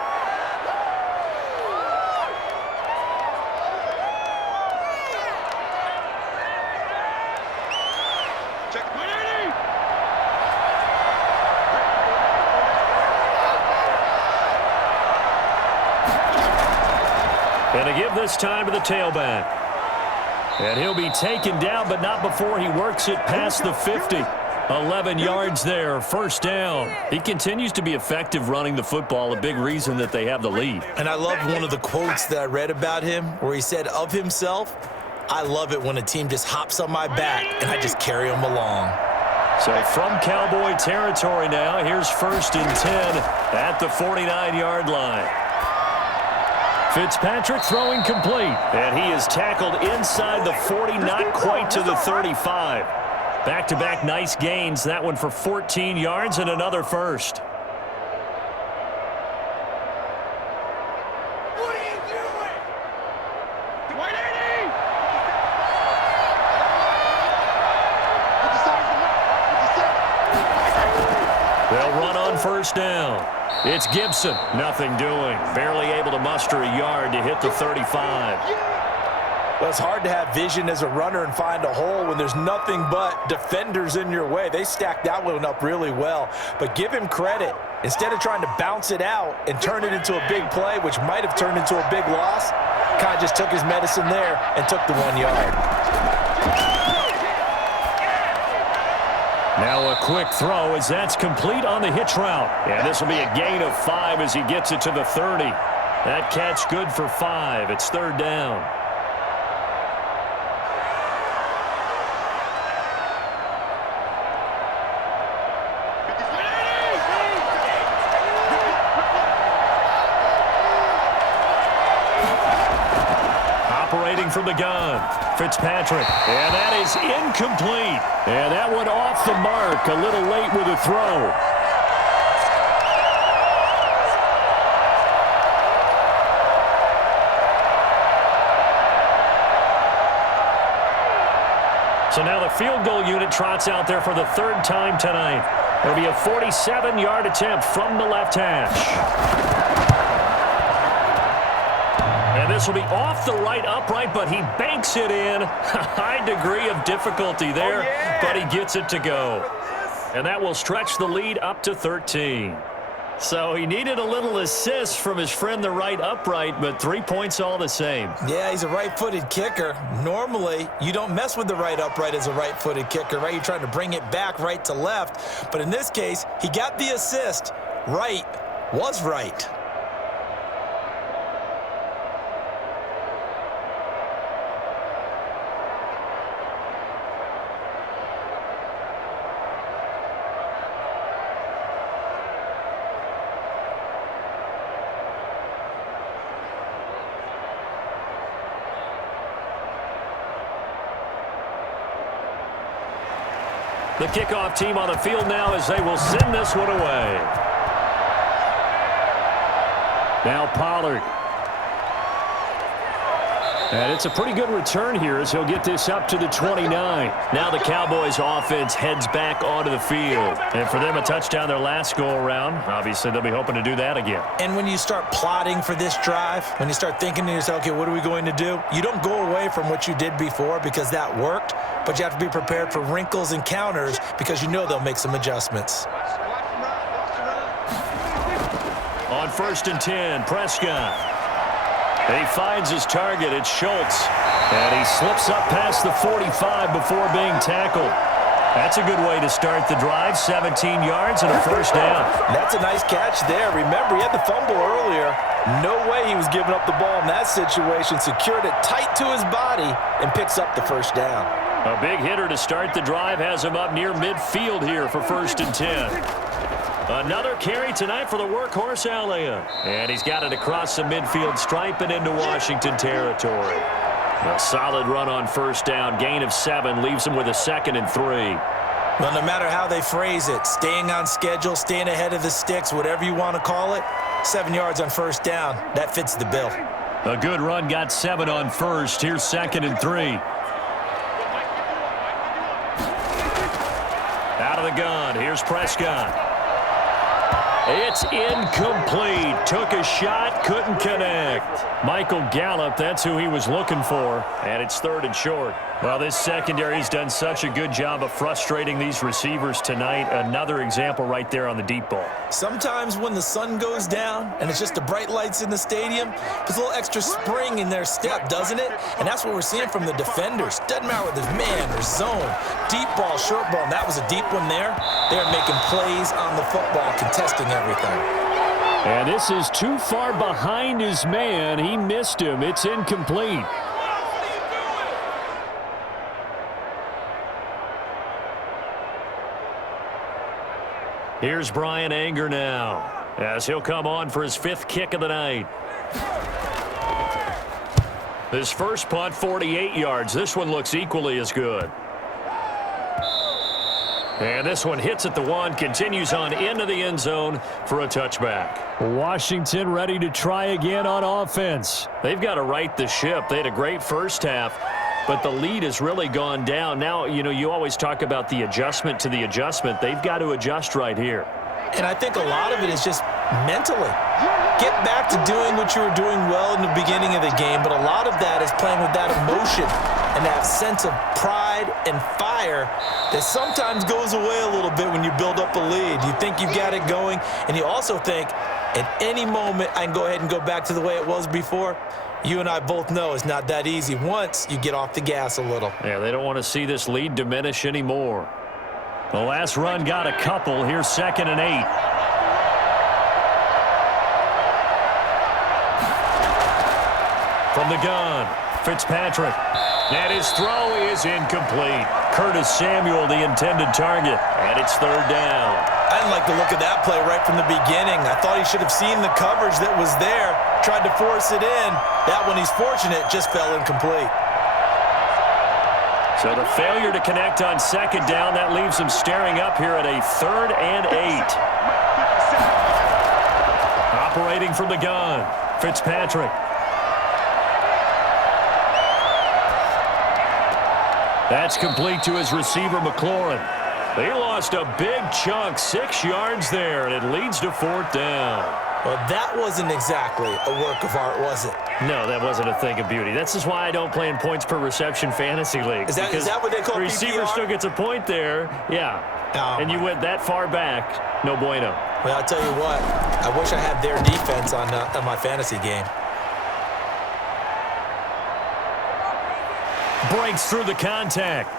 And to give this time to the tailback. And he'll be taken down, but not before he works it past the 50. 11 yards there, first down. He continues to be effective running the football, a big reason that they have the lead. And I love one of the quotes that I read about him where he said of himself, "I love it when a team just hops on my back and I just carry them along." So from Cowboy territory now, here's first and 10 at the 49-yard line. Fitzpatrick throwing complete, and he is tackled inside the 40, not quite to the 35. Back-to-back nice gains, that one for 14 yards and another first. What are you doing? 180! They'll run on first down. It's Gibson, nothing doing. Barely able to muster a yard to hit the 35. Well, it's hard to have vision as a runner and find a hole when there's nothing but defenders in your way. They stacked that one up really well. But give him credit. Instead of trying to bounce it out and turn it into a big play, which might have turned into a big loss, kind of just took his medicine there and took the 1 yard. Now a quick throw as that's complete on the hitch route. And this will be a gain of 5 as he gets it to the 30. That catch good for 5. It's third down. Operating from the gun, Fitzpatrick, and that is incomplete. And that one off the mark, a little late with a throw. So now the field goal unit trots out there for the third time tonight. It'll be a 47-yard attempt from the left hash. And this will be off the right upright, but he banks it in. A high degree of difficulty there, but he gets it to go. And that will stretch the lead up to 13. So he needed a little assist from his friend the right upright, but 3 points all the same. Yeah, he's a right-footed kicker. Normally, you don't mess with the right upright as a right-footed kicker, right? You're trying to bring it back right to left. But in this case, he got the assist. Right was right. The kickoff team on the field now as they will send this one away. Now Pollard. And it's a pretty good return here as he'll get this up to the 29. Now the Cowboys offense heads back onto the field. And for them, a touchdown their last go-around. Obviously, they'll be hoping to do that again. And when you start plotting for this drive, when you start thinking to yourself, okay, what are we going to do? You don't go away from what you did before because that worked, but you have to be prepared for wrinkles and counters because you know they'll make some adjustments. On 1st and 10, Prescott. He finds his target. It's Schultz. And he slips up past the 45 before being tackled. That's a good way to start the drive. 17 yards and a first down. That's a nice catch there. Remember, he had the fumble earlier. No way he was giving up the ball in that situation. Secured it tight to his body and picks up the first down. A big hitter to start the drive has him up near midfield here for 1st and 10. Another carry tonight for the workhorse Elliott. And he's got it across the midfield stripe and into Washington territory. A solid run on first down. Gain of 7 leaves him with a 2nd and 3. Well, no matter how they phrase it, staying on schedule, staying ahead of the sticks, whatever you want to call it, 7 yards on first down, that fits the bill. A good run got 7 on first. Here's 2nd and 3. Out of the gun. Here's Prescott. It's incomplete. Took a shot, couldn't connect. Michael Gallup, that's who he was looking for. And it's 3rd and short. Well, this secondary has done such a good job of frustrating these receivers tonight. Another example right there on the deep ball. Sometimes when the sun goes down and it's just the bright lights in the stadium, there's a little extra spring in their step, doesn't it? And that's what we're seeing from the defenders. Doesn't matter whether it's man or zone, deep ball, short ball, and that was a deep one there. They're making plays on the football, contesting everything. And this is too far behind his man. He missed him. It's incomplete. Here's Brian Anger now as he'll come on for his 5th kick of the night. This first punt, 48 yards. This one looks equally as good. And this one hits at the 1, continues on into the end zone for a touchback. Washington ready to try again on offense. They've got to right the ship. They had a great first half, but the lead has really gone down. Now, you always talk about the adjustment to the adjustment. They've got to adjust right here. And I think a lot of it is just mentally. Get back to doing what you were doing well in the beginning of the game, but a lot of that is playing with that emotion and that sense of pride and fire that sometimes goes away a little bit when you build up a lead. You think you've got it going, and you also think at any moment I can go ahead and go back to the way it was before. You and I both know it's not that easy once you get off the gas a little. Yeah, they don't want to see this lead diminish anymore. The last run got a couple. Here's 2nd and 8. From the gun, Fitzpatrick. And his throw is incomplete. Curtis Samuel, the intended target. And it's 3rd down. I didn't like the look of that play right from the beginning. I thought he should have seen the coverage that was there, tried to force it in. That one, he's fortunate, just fell incomplete. So the failure to connect on 2nd down, that leaves him staring up here at a 3rd and 8. Operating from the gun, Fitzpatrick. That's complete to his receiver, McLaurin. They lost a big chunk, 6 yards there, and it leads to 4th down. Well, that wasn't exactly a work of art, was it? No, that wasn't a thing of beauty. This is why I don't play in points per reception fantasy league. Is that what they call the receiver PPR? still gets a point there, yeah. Oh, and you went that far back, no bueno. Well, I'll tell you what. I wish I had their defense on my fantasy game. Breaks through the contact.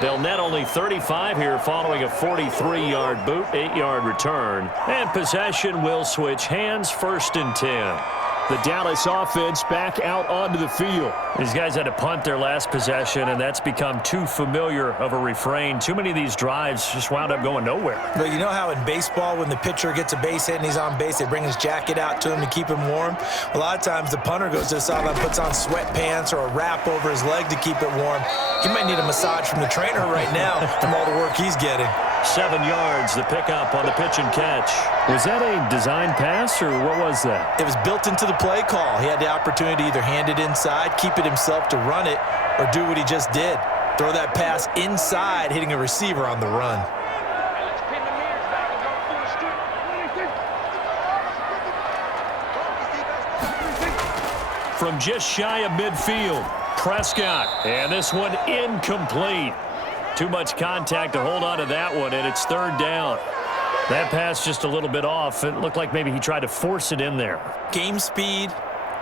They'll net only 35 here following a 43-yard boot, 8-yard return. And possession will switch hands, 1st and 10. The Dallas offense back out onto the field. These guys had to punt their last possession, and that's become too familiar of a refrain. Too many of these drives just wound up going nowhere. But you know how in baseball, when the pitcher gets a base hit and he's on base, they bring his jacket out to him to keep him warm? A lot of times the punter goes to the sideline, puts on sweatpants or a wrap over his leg to keep it warm. He might need a massage from the trainer right now from all the work he's getting. 7 yards, the pickup on the pitch and catch. Was that a design pass, or what was that? It was built into the play call. He had the opportunity to either hand it inside, keep it himself to run it, or do what he just did. Throw that pass inside, hitting a receiver on the run. From just shy of midfield, Prescott. And this one incomplete. Too much contact to hold on to that one, and it's 3rd down. That pass just a little bit off. It looked like maybe he tried to force it in there. Game speed,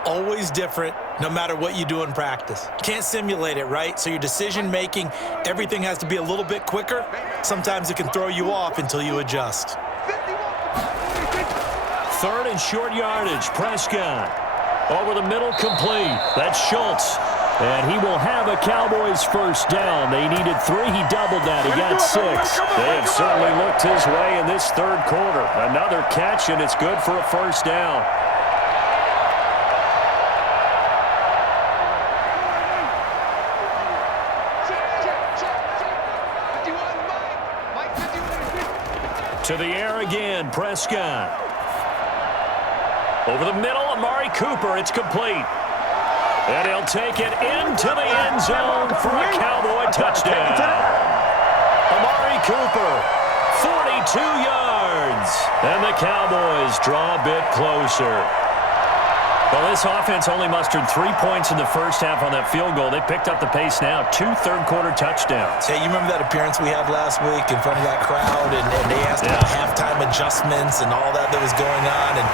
always different, no matter what you do in practice. You can't simulate it, right? So your decision-making, everything has to be a little bit quicker. Sometimes it can throw you off until you adjust. 3rd and short yardage, Prescott. Over the middle, complete. That's Schultz. And he will have a Cowboys 1st down. They needed 3. He doubled that. He got 6. They have certainly looked his way in this 3rd quarter. Another catch, and it's good for a 1st down. To the air again, Prescott. Over the middle, Amari Cooper. It's complete. And he'll take it into the end zone for a Cowboy touchdown. Amari Cooper, 42 yards. And the Cowboys draw a bit closer. Well, this offense only mustered 3 points in the first half on that field goal. They picked up the pace now. 2 third-quarter touchdowns. Hey, you remember that appearance we had last week in front of that crowd, and they asked about halftime adjustments and all that was going on, and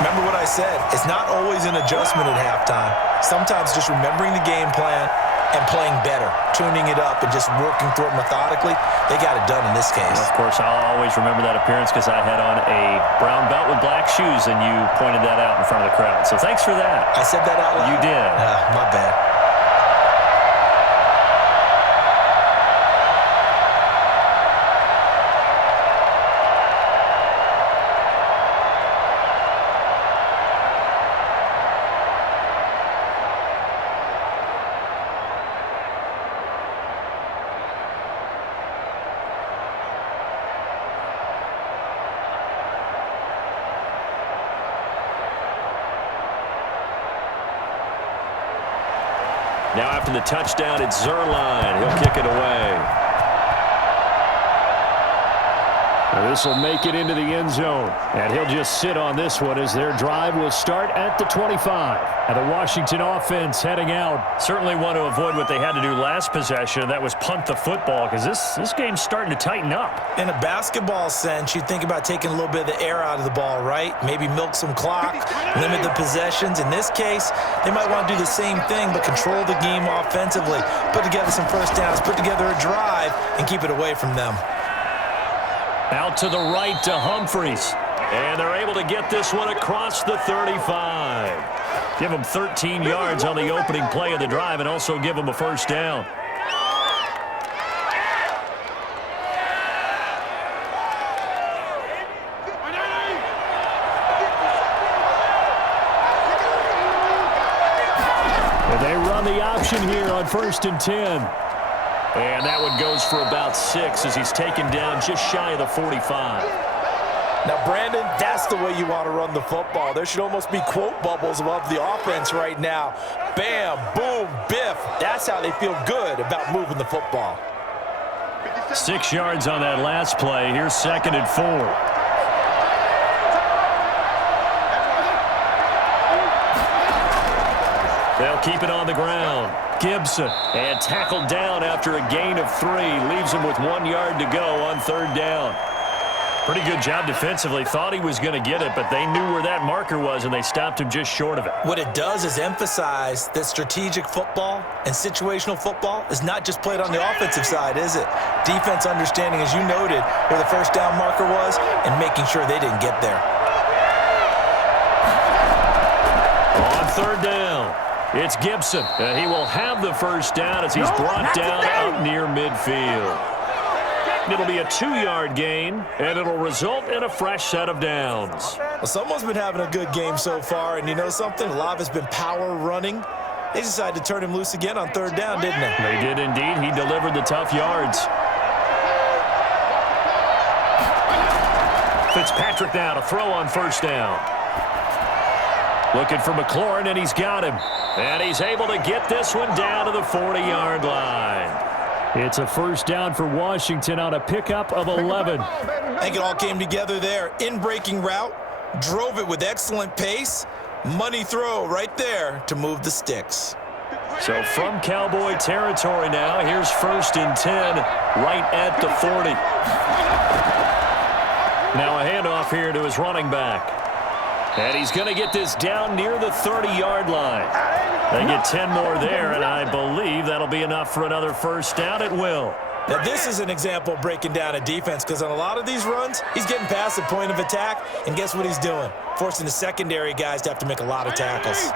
remember what I said. It's not always an adjustment at halftime. Sometimes just remembering the game plan and playing better, tuning it up and just working through it methodically. They got it done in this case. And of course, I'll always remember that appearance because I had on a brown belt with black shoes, and you pointed that out in front of the crowd. So thanks for that. I said that out loud? You did. My bad. Now after the touchdown, it's Zerline. He'll kick it away. This will make it into the end zone. And he'll just sit on this one as their drive will start at the 25. And the Washington offense heading out. Certainly want to avoid what they had to do last possession, and that was punt the football, because this game's starting to tighten up. In a basketball sense, you think about taking a little bit of the air out of the ball, right? Maybe milk some clock, limit the possessions. In this case, they might want to do the same thing, but control the game offensively. Put together some first downs, put together a drive, and keep it away from them. Out to the right to Humphreys. And they're able to get this one across the 35. Give them 13 yards on the opening play of the drive and also give them a first down. And they run the option here on 1st and 10. And that one goes for about 6 as he's taken down just shy of the 45. Now, Brandon, that's the way you want to run the football. There should almost be quote bubbles above the offense right now. Bam, boom, biff. That's how they feel good about moving the football. 6 yards on that last play. Here's 2nd and 4. They'll keep it on the ground. Gibson, and tackled down after a gain of 3. Leaves him with 1 yard to go on 3rd down. Pretty good job defensively. Thought he was going to get it, but they knew where that marker was, and they stopped him just short of it. What it does is emphasize that strategic football and situational football is not just played on the offensive side, is it? Defense understanding, as you noted, where the first down marker was and making sure they didn't get there. On 3rd down, it's Gibson. He will have the first down as he's brought down out near midfield. It'll be a 2-yard gain, and it'll result in a fresh set of downs. Well, someone's been having a good game so far, and you know something? A lot of it's been power running. They decided to turn him loose again on 3rd down, didn't they? They did indeed. He delivered the tough yards. Fitzpatrick now to throw on 1st down. Looking for McLaurin, and he's got him. And he's able to get this one down to the 40-yard line. It's a 1st down for Washington on a pickup of 11. I think it all came together there. In-breaking route, drove it with excellent pace. Money throw right there to move the sticks. So from Cowboy territory now, here's 1st and 10 right at the 40. Now a handoff here to his running back. And he's going to get this down near the 30-yard line. They get 10 more there, and I believe that'll be enough for another 1st down. It will. Now, this is an example of breaking down a defense, because on a lot of these runs, he's getting past the point of attack, and guess what he's doing? Forcing the secondary guys to have to make a lot of tackles.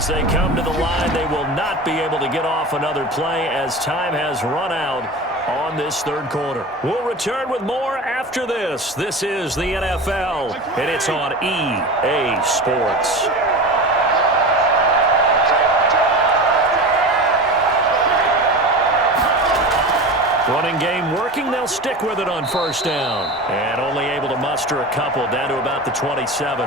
As they come to the line, they will not be able to get off another play as time has run out on this 3rd quarter. We'll return with more after this. This is the NFL, and it's on EA Sports. Running game working. They'll stick with it on 1st down. And only able to muster a couple down to about the 27.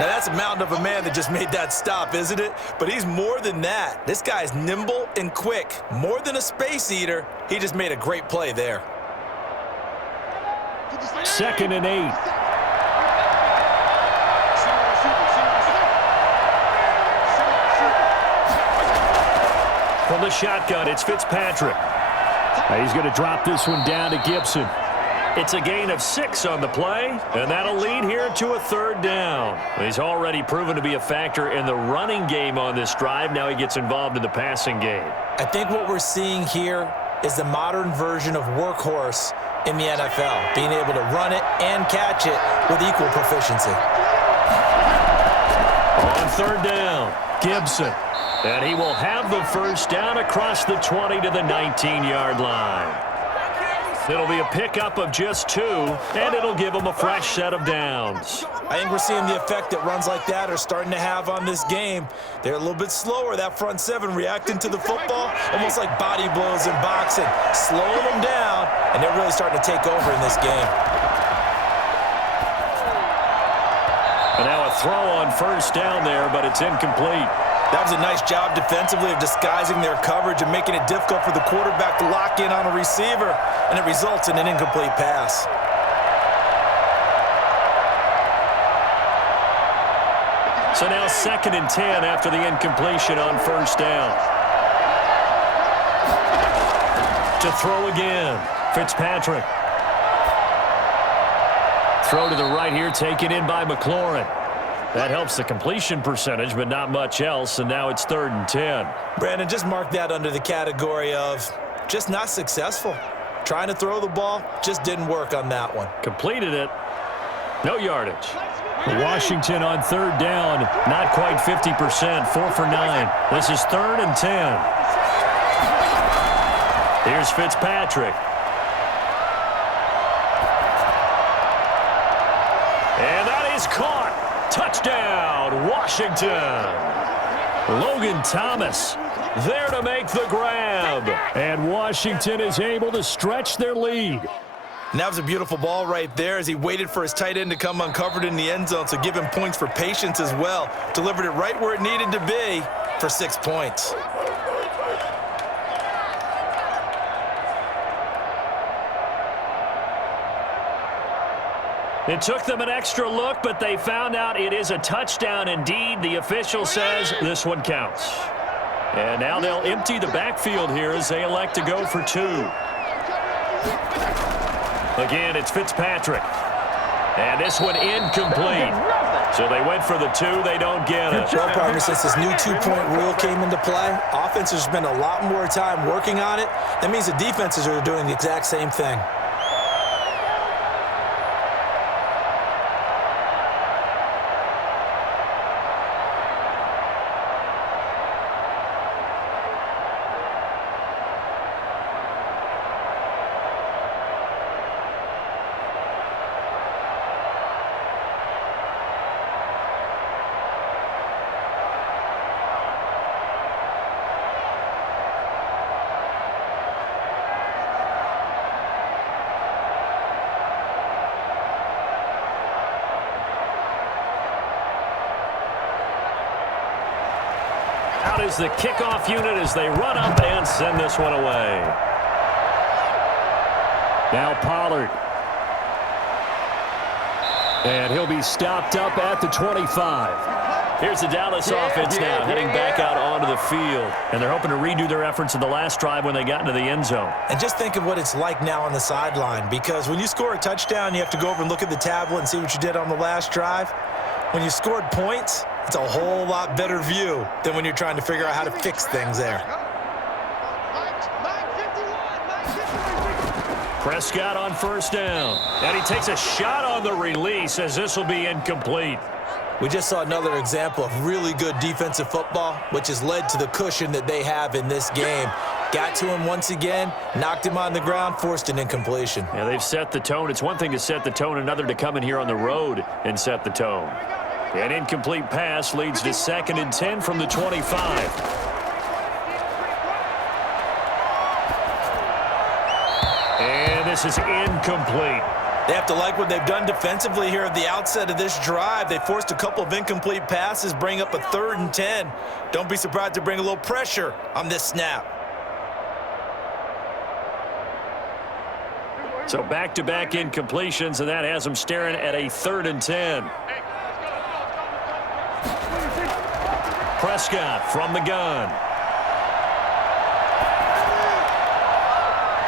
Now, that's a mountain of a man that just made that stop, isn't it? But he's more than that. This guy's nimble and quick. More than a space eater, he just made a great play there. 2nd and 8. From the shotgun, it's Fitzpatrick. He's going to drop this one down to Gibson. It's a gain of 6 on the play, and that'll lead here to a 3rd down. He's already proven to be a factor in the running game on this drive. Now he gets involved in the passing game. I think what we're seeing here is the modern version of workhorse in the NFL, being able to run it and catch it with equal proficiency. On 3rd down, Gibson. And he will have the 1st down across the 20 to the 19-yard line. It'll be a pickup of just 2, and it'll give them a fresh set of downs. I think we're seeing the effect that runs like that are starting to have on this game. They're a little bit slower, that front 7, reacting to the football, almost like body blows in boxing, slowing them down, and they're really starting to take over in this game. And now a throw on 1st down there, but it's incomplete. That was a nice job defensively of disguising their coverage and making it difficult for the quarterback to lock in on a receiver, and it results in an incomplete pass. So now 2nd and 10 after the incompletion on 1st down. To throw again, Fitzpatrick. Throw to the right here, taken in by McLaurin. That helps the completion percentage, but not much else, and now it's 3rd and 10. Brandon, just mark that under the category of just not successful. Trying to throw the ball, just didn't work on that one. Completed it. No yardage. Washington on 3rd down, not quite 50%, 4 for 9. This is 3rd and 10. Here's Fitzpatrick. And that is caught. Touchdown, Washington. Logan Thomas there to make the grab. And Washington is able to stretch their lead. And that was a beautiful ball right there as he waited for his tight end to come uncovered in the end zone, so give him points for patience as well. Delivered it right where it needed to be for 6 points. It took them an extra look, but they found out it is a touchdown indeed. The official says this one counts. And now they'll empty the backfield here as they elect to go for 2. Again, it's Fitzpatrick. And this one incomplete. So they went for the 2. They don't get it. Well, partner, since this new 2-point rule came into play, offense has spent a lot more time working on it. That means the defenses are doing the exact same thing. Out is the kickoff unit as they run up and send this one away. Now Pollard. And he'll be stopped up at the 25. Here's the Dallas offense now heading back out onto the field. And they're hoping to redo their efforts in the last drive when they got into the end zone. And just think of what it's like now on the sideline, because when you score a touchdown, you have to go over and look at the tablet and see what you did on the last drive. When you scored points, it's a whole lot better view than when you're trying to figure out how to fix things there. Prescott on first down. And he takes a shot on the release as this will be incomplete. We just saw another example of really good defensive football, which has led to the cushion that they have in this game. Got to him once again, knocked him on the ground, forced an incompletion. Yeah, they've set the tone. It's one thing to set the tone, another to come in here on the road and set the tone. An incomplete pass leads to 2nd and 10 from the 25. And this is incomplete. They have to like what they've done defensively here at the outset of this drive. They forced a couple of incomplete passes, bring up a 3rd and 10. Don't be surprised to bring a little pressure on this snap. So back-to-back incompletions, and that has them staring at a 3rd and 10. Prescott from the gun.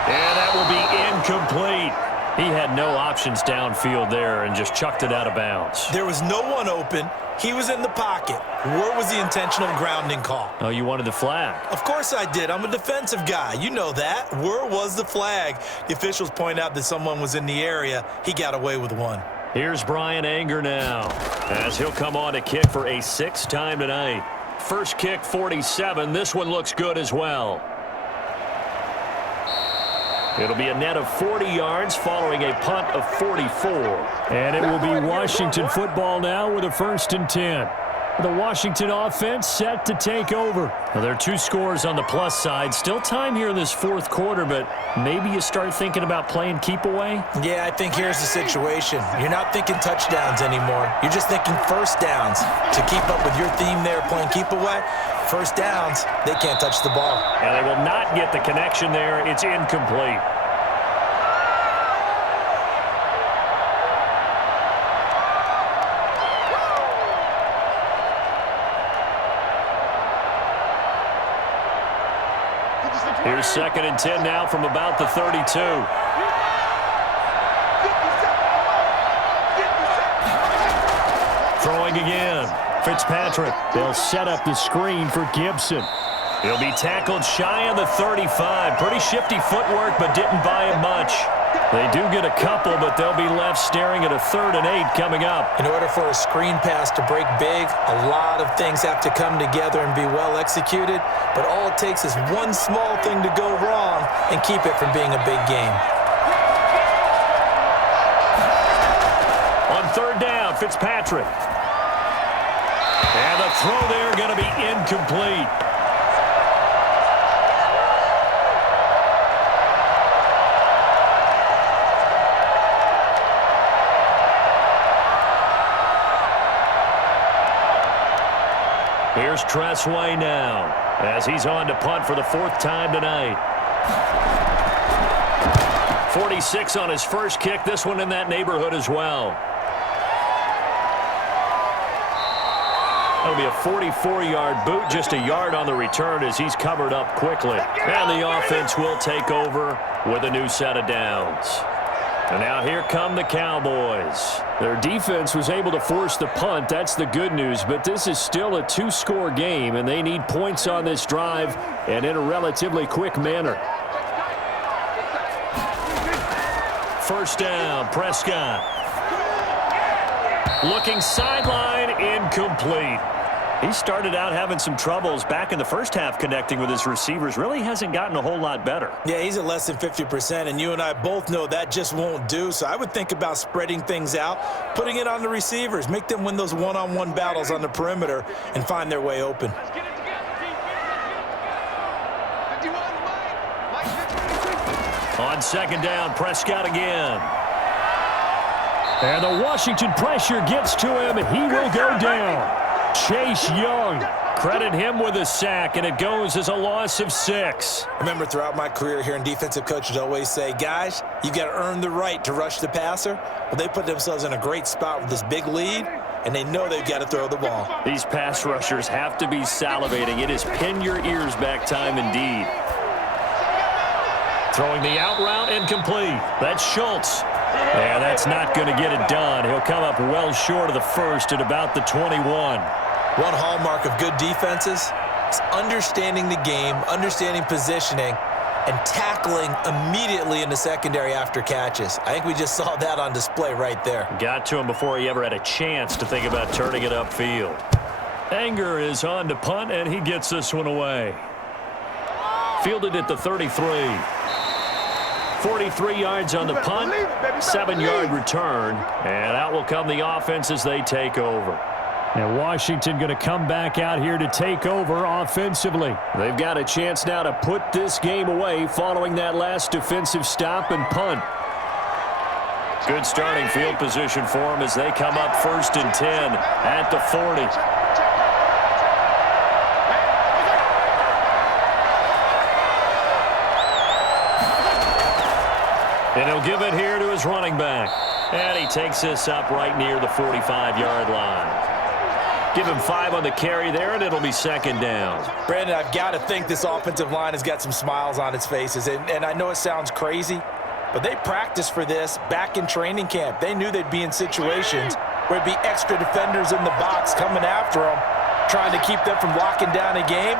And that will be incomplete. He had no options downfield there and just chucked it out of bounds. There was no one open. He was in the pocket. Where was the intentional grounding call? Oh, you wanted the flag. Of course I did. I'm a defensive guy. You know that. Where was the flag? The officials point out that someone was in the area. He got away with one. Here's Brian Anger now as he'll come on to kick for a 6th time tonight. First kick, 47. This one looks good as well. It'll be a net of 40 yards following a punt of 44. And it will be Washington football now with a 1st and 10. The Washington offense set to take over. Well, there are 2 scores on the plus side. Still time here in this 4th quarter, but maybe you start thinking about playing keep away? Yeah, I think here's the situation. You're not thinking touchdowns anymore. You're just thinking first downs. To keep up with your theme there, playing keep away, first downs, they can't touch the ball. And they will not get the connection there. It's incomplete. Here's 2nd and 10 now from about the 32. Throwing again. Fitzpatrick. They'll set up the screen for Gibson. He'll be tackled shy of the 35. Pretty shifty footwork, but didn't buy him much. They do get a couple, but they'll be left staring at a 3rd and 8 coming up. In order for a screen pass to break big, a lot of things have to come together and be well executed, but all it takes is one small thing to go wrong and keep it from being a big game. On 3rd down, Fitzpatrick. And the throw there going to be incomplete. Here's Tressway now as he's on to punt for the 4th time tonight. 46 on his first kick. This one in that neighborhood as well. That'll be a 44-yard boot, just a yard on the return as he's covered up quickly. And the offense will take over with a new set of downs. And now here come the Cowboys. Their defense was able to force the punt. That's the good news. But this is still a 2-score game, and they need points on this drive and in a relatively quick manner. First down, Prescott. Looking sideline, incomplete. He started out having some troubles back in the first half connecting with his receivers. Really hasn't gotten a whole lot better. Yeah, he's at less than 50%, and you and I both know that just won't do. So I would think about spreading things out, putting it on the receivers, make them win those one-on-one battles on the perimeter and find their way open. On second down, Prescott again. And the Washington pressure gets to him, and he will go down. Chase Young. Credit him with a sack, and it goes as a loss of 6. I remember throughout my career hearing defensive coaches always say, guys, you got to earn the right to rush the passer. Well, they put themselves in a great spot with this big lead, and they know they've got to throw the ball. These pass rushers have to be salivating. It is pin your ears back time indeed. Throwing the out route, incomplete. That's Schultz. Yeah, that's not going to get it done. He'll come up well short of the first at about the 21. One hallmark of good defenses is understanding the game, understanding positioning, and tackling immediately in the secondary after catches. I think we just saw that on display right there. Got to him before he ever had a chance to think about turning it upfield. Anger is on to punt, and he gets this one away. Fielded at the 33. 43 yards on the punt, 7-yard return, and out will come the offense as they take over. And Washington going to come back out here to take over offensively. They've got a chance now to put this game away following that last defensive stop and punt. Good starting field position for them as they come up 1st and 10 at the 40. And he'll give it here to his running back. And he takes this up right near the 45-yard line. Give him 5 on the carry there, and it'll be 2nd down. Brandon, I've got to think this offensive line has got some smiles on its faces. And I know it sounds crazy, but they practiced for this back in training camp. They knew they'd be in situations where it'd be extra defenders in the box coming after them, trying to keep them from locking down a game.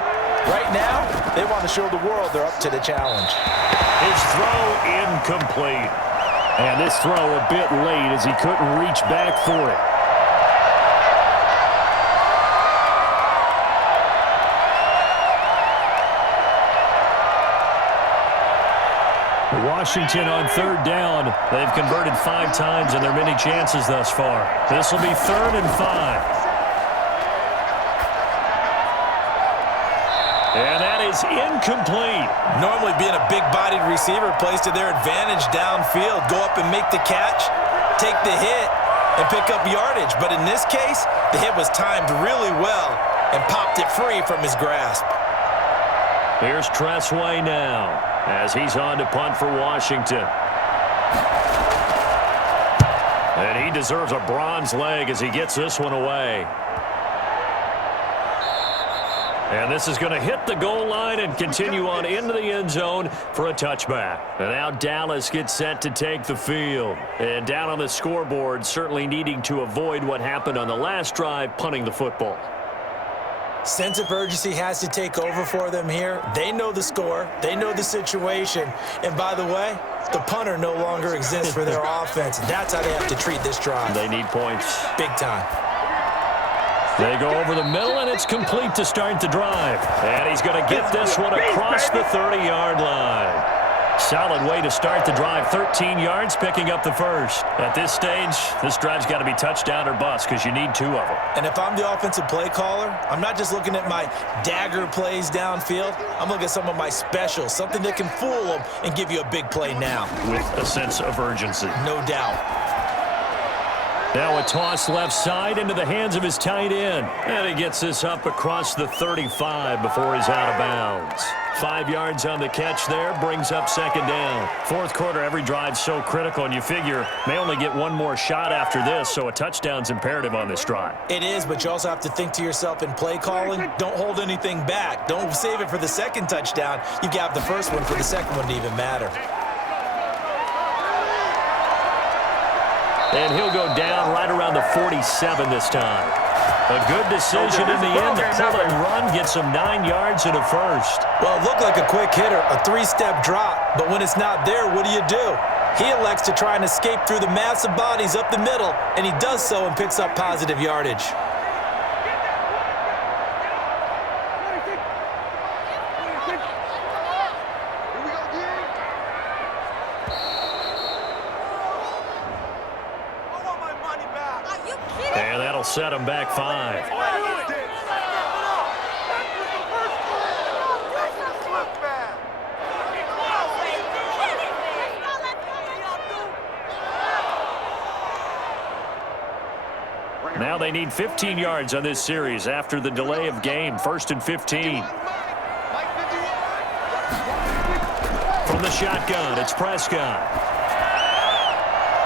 Right now, they want to show the world they're up to the challenge. His throw incomplete. And this throw a bit late as he couldn't reach back for it. Washington on 3rd down. They've converted 5 times in their many chances thus far. This will be 3rd and 5. And that is incomplete. Normally being a big-bodied receiver plays to their advantage downfield. Go up and make the catch, take the hit, and pick up yardage. But in this case, the hit was timed really well and popped it free from his grasp. Here's Tressway now as he's on to punt for Washington. And he deserves a bronze leg as he gets this one away. And this is going to hit the goal line and continue on into the end zone for a touchback. And now Dallas gets set to take the field. And down on the scoreboard, certainly needing to avoid what happened on the last drive, punting the football. Sense of urgency has to take over for them here. They know the score. They know the situation. And by the way, the punter no longer exists for their offense. That's how they have to treat this drive. They need points. Big time. They go over the middle, and it's complete to start the drive. And he's going to get this one across the 30-yard line. Solid way to start the drive. 13 yards, picking up the first. At this stage, this drive's got to be touchdown or bust because you need 2 of them. And if I'm the offensive play caller, I'm not just looking at my dagger plays downfield. I'm looking at some of my specials, something that can fool them and give you a big play now. With a sense of urgency. No doubt. Now a toss left side into the hands of his tight end. And he gets this up across the 35 before he's out of bounds. 5 yards on the catch there, brings up second down. Fourth quarter, every drive's so critical, and you figure may only get one more shot after this, so a touchdown's imperative on this drive. It is, but you also have to think to yourself in play calling, don't hold anything back. Don't save it for the second touchdown. You got the first one for the second one to even matter. And he'll go down right around the 47 this time. A good decision in the end. The pull and run gets him 9 yards and a first. Well, it looked like a quick hitter, a 3-step drop, but when it's not there, what do? He elects to try and escape through the massive bodies up the middle, and he does so and picks up positive yardage. And that'll set him back 5. Now they need 15 yards on this series after the delay of game. 1st and 15. From the shotgun, it's Prescott.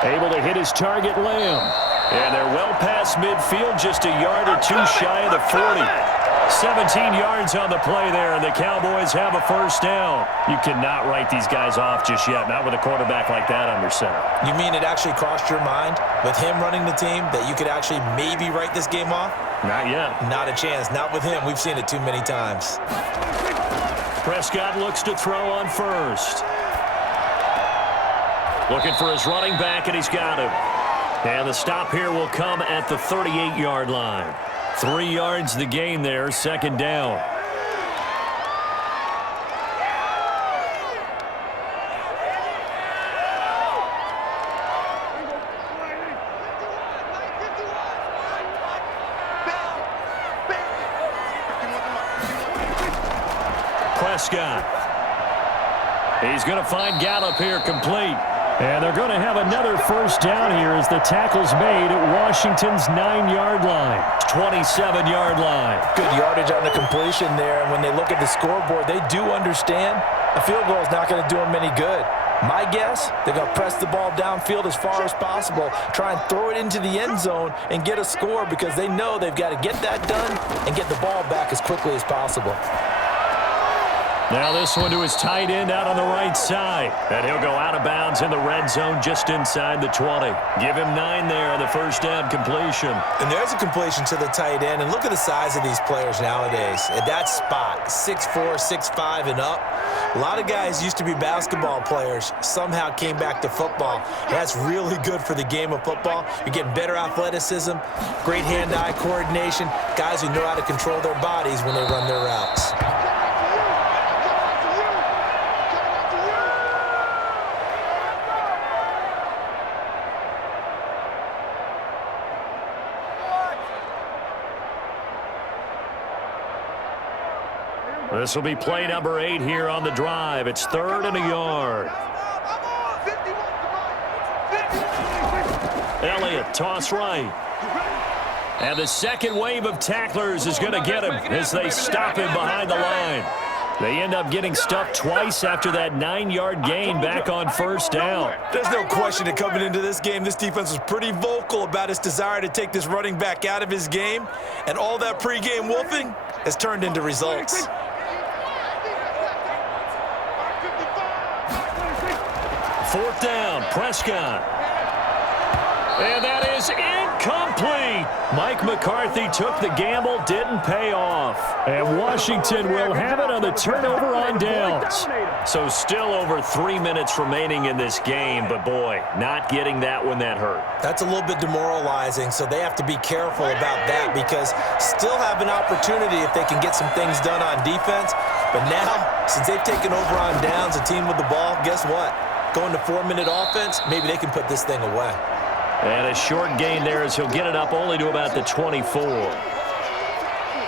Able to hit his target, Lamb. And they're well past midfield, just a yard or two shy of the 40. 17 yards on the play there, and the Cowboys have a first down. You cannot write these guys off just yet, not with a quarterback like that under center. You mean it actually crossed your mind with him running the team that you could actually maybe write this game off? Not yet. Not a chance. Not with him. We've seen it too many times. Prescott looks to throw on first. Looking for his running back, and he's got him. And the stop here will come at the 38-yard line. 3 yards the gain there, second down. Prescott. He's going to find Gallup here complete. And they're going to have another first down here as the tackle's made at Washington's 9-yard line. 27-yard line. Good yardage on the completion there. And when they look at the scoreboard, they do understand a field goal is not going to do them any good. My guess, they're going to press the ball downfield as far as possible, try and throw it into the end zone and get a score because they know they've got to get that done and get the ball back as quickly as possible. Now this one to his tight end out on the right side. And he'll go out of bounds in the red zone just inside the 20. Give him 9 there on the first down completion. And there's a completion to the tight end. And look at the size of these players nowadays. At that spot, 6'4", 6'5", and up. A lot of guys used to be basketball players, somehow came back to football. And that's really good for the game of football. You're getting better athleticism, great hand-eye coordination, guys who know how to control their bodies when they run their routes. This will be play number 8 here on the drive. It's 3rd and a yard. Elliott, toss right. And the second wave of tacklers is going to get him as they stop him behind the line. They end up getting stuffed twice after that 9-yard gain back on first down. There's no question that coming into this game, this defense was pretty vocal about its desire to take this running back out of his game. And all that pregame wolfing has turned into results. Fourth down, Prescott. And that is incomplete. Mike McCarthy took the gamble, didn't pay off. And Washington will have it on the turnover on downs. So still over 3 minutes remaining in this game, but boy, not getting that one that hurt. That's a little bit demoralizing, so they have to be careful about that because still have an opportunity if they can get some things done on defense. But now, since they've taken over on downs, a team with the ball, guess what? Going to 4-minute offense, maybe they can put this thing away. And a short gain there as he'll get it up only to about the 24.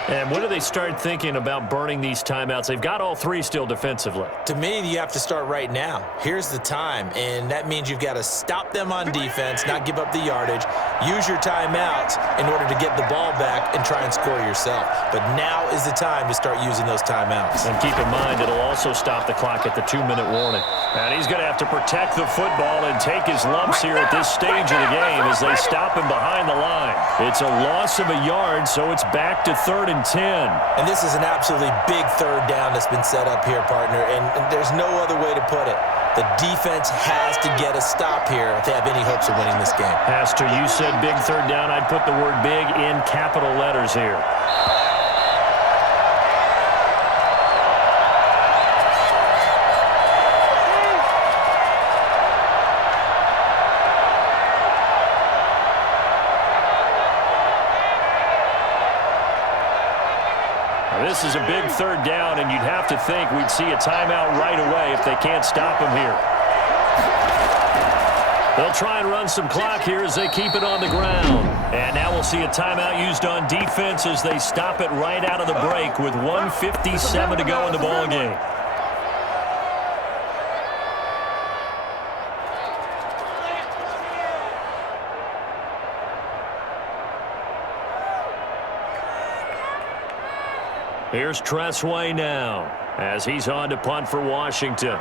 And when do they start thinking about burning these timeouts? They've got all three still defensively. To me, you have to start right now. Here's the time, and that means you've got to stop them on defense, not give up the yardage, use your timeouts in order to get the ball back and try and score yourself. But now is the time to start using those timeouts. And keep in mind, it'll also stop the clock at the 2-minute warning. And he's going to have to protect the football and take his lumps here at this stage of the game as they stop him behind the line. It's a loss of a yard, so it's back to 3rd and 10. And this is an absolutely big 3rd down that's been set up here, partner, and there's no other way to put it. The defense has to get a stop here if they have any hopes of winning this game. Pastor, you said big 3rd down. I'd put the word big in capital letters here. This is a big 3rd down, and you'd have to think we'd see a timeout right away if they can't stop him here. They'll try and run some clock here as they keep it on the ground. And now we'll see a timeout used on defense as they stop it right out of the break with 1:57 to go in the ballgame. Here's Tressway now as he's on to punt for Washington.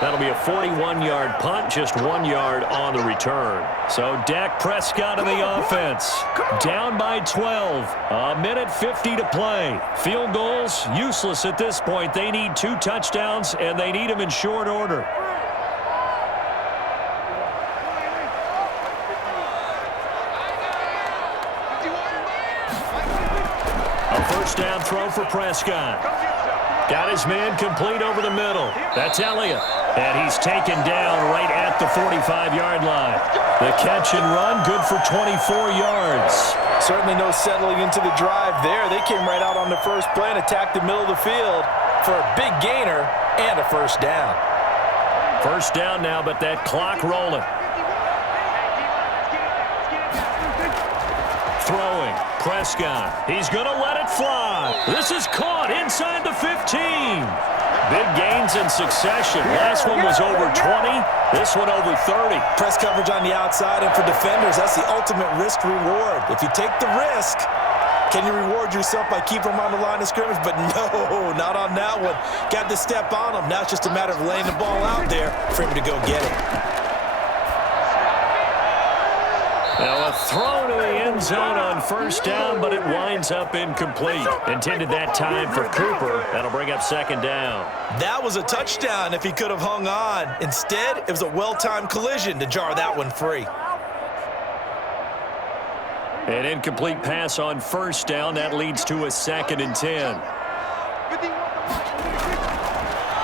That'll be a 41-yard punt, just 1 yard on the return. So Dak Prescott in the offense. Down by 12. A minute 50 to play. Field goals, useless at this point. They need 2 touchdowns, and they need them in short order. First down throw for Prescott. Got his man complete over the middle. That's Elliott. And he's taken down right at the 45-yard line. The catch and run, good for 24 yards. Certainly no settling into the drive there. They came right out on the first play and attacked the middle of the field for a big gainer and a first down. First down now, but that clock rolling. Throwing. Prescott. He's going to let it fly. This is caught inside the 15. Big gains in succession. Last one was over 20. This one over 30. Press coverage on the outside, and for defenders, that's the ultimate risk-reward. If you take the risk, can you reward yourself by keeping them on the line of scrimmage? But no, not on that one. Got to step on them. Now it's just a matter of laying the ball out there for him to go get it. Now a throw to the end zone on first down, but it winds up incomplete. Intended that time for Cooper. That'll bring up second down. That was a touchdown if he could have hung on. Instead, it was a well-timed collision to jar that one free. An incomplete pass on first down. That leads to a 2nd and 10.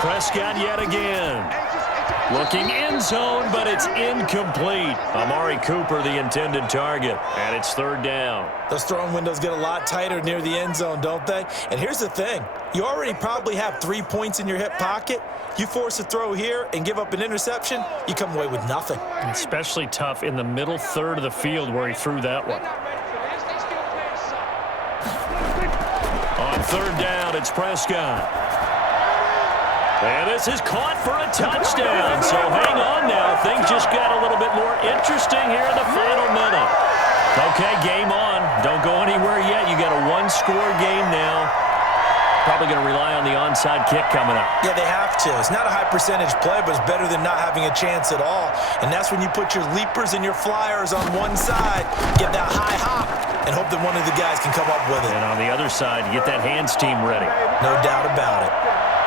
Prescott yet again. Looking end zone, but it's incomplete. Amari Cooper, the intended target, and it's 3rd down. Those throwing windows get a lot tighter near the end zone, don't they? And here's the thing. You already probably have 3 points in your hip pocket. You force a throw here and give up an interception, you come away with nothing. Especially tough in the middle third of the field where he threw that one. On 3rd down, it's Prescott. And this is caught for a touchdown. So hang on now. Things just got a little bit more interesting here in the final minute. Okay, game on. Don't go anywhere yet. You got a 1-score game now. Probably going to rely on the onside kick coming up. Yeah, they have to. It's not a high percentage play, but it's better than not having a chance at all. And that's when you put your leapers and your flyers on one side, get that high hop, and hope that one of the guys can come up with it. And on the other side, you get that hands team ready. No doubt about it.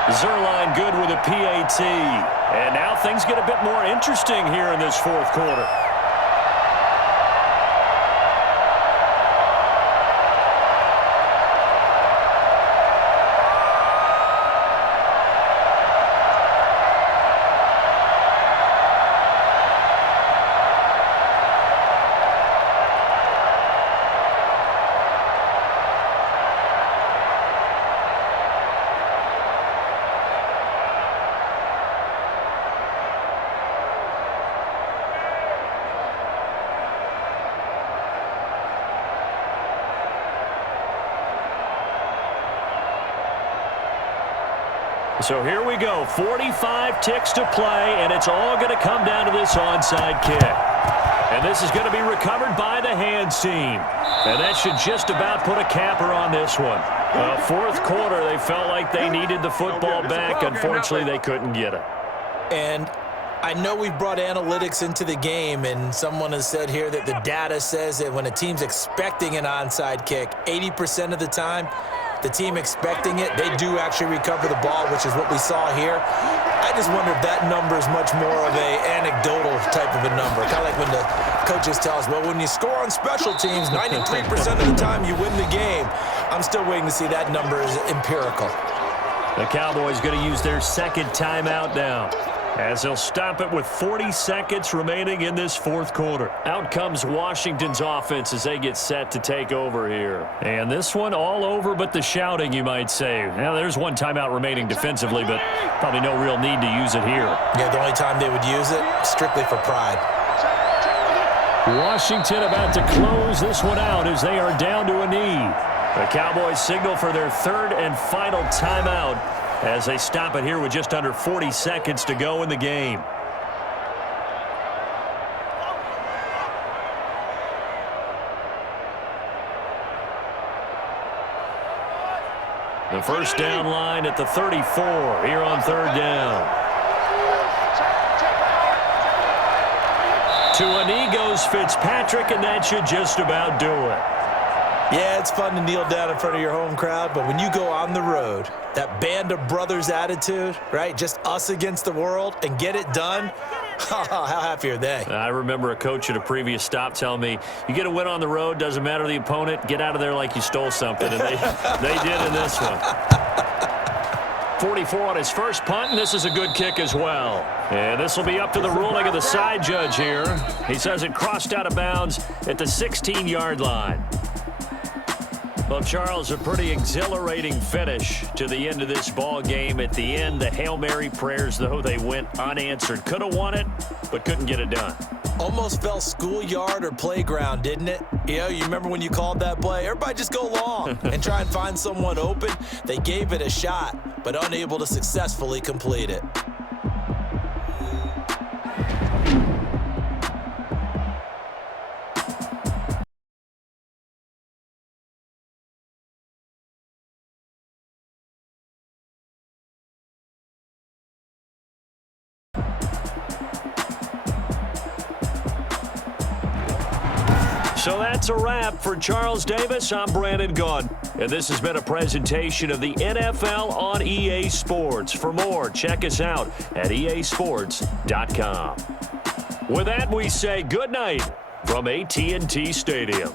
Zerline good with a PAT. And now things get a bit more interesting here in this 4th quarter. So here we go. 45 ticks to play, and it's all going to come down to this onside kick. And this is going to be recovered by the hands team. And that should just about put a capper on this one. Fourth quarter, they felt like they needed the football back. Unfortunately, they couldn't get it. And I know we've brought analytics into the game, and someone has said here that the data says that when a team's expecting an onside kick, 80% of the time, the team expecting it, they do actually recover the ball, which is what we saw here. I just wonder if that number is much more of a anecdotal type of a number. Kind of like when the coaches tell us, well, when you score on special teams, 93% of the time you win the game. I'm still waiting to see that number is empirical. The Cowboys going to use their second timeout now, as they'll stop it with 40 seconds remaining in this fourth quarter. Out comes Washington's offense as they get set to take over here. And this one all over but the shouting, you might say. Now, there's one timeout remaining defensively, but probably no real need to use it here. Yeah, the only time they would use it, strictly for pride. Washington about to close this one out as they are down to a knee. The Cowboys signal for their third and final timeout as they stop it here with just under 40 seconds to go in the game. The first down line at the 34 here on third down. To a knee goes Fitzpatrick, and that should just about do it. Yeah, it's fun to kneel down in front of your home crowd, but when you go on the road, that band of brothers attitude, right, just us against the world, and get it done, how happy are they? I remember a coach at a previous stop telling me, you get a win on the road, doesn't matter the opponent, get out of there like you stole something, and they did in this one. 44 on his first punt, and this is a good kick as well. And this will be up to the ruling of the side judge here. He says it crossed out of bounds at the 16-yard line. Well, Charles, a pretty exhilarating finish to the end of this ball game. At the end, the Hail Mary prayers, though, they went unanswered. Could have won it, but couldn't get it done. Almost felt schoolyard or playground, didn't it? You know, you remember when you called that play? Everybody just go long and try and find someone open. They gave it a shot, but unable to successfully complete it. So that's a wrap for Charles Davis. I'm Brandon Gaudin, and this has been a presentation of the NFL on EA Sports. For more, check us out at easports.com. With that, we say good night from AT&T Stadium.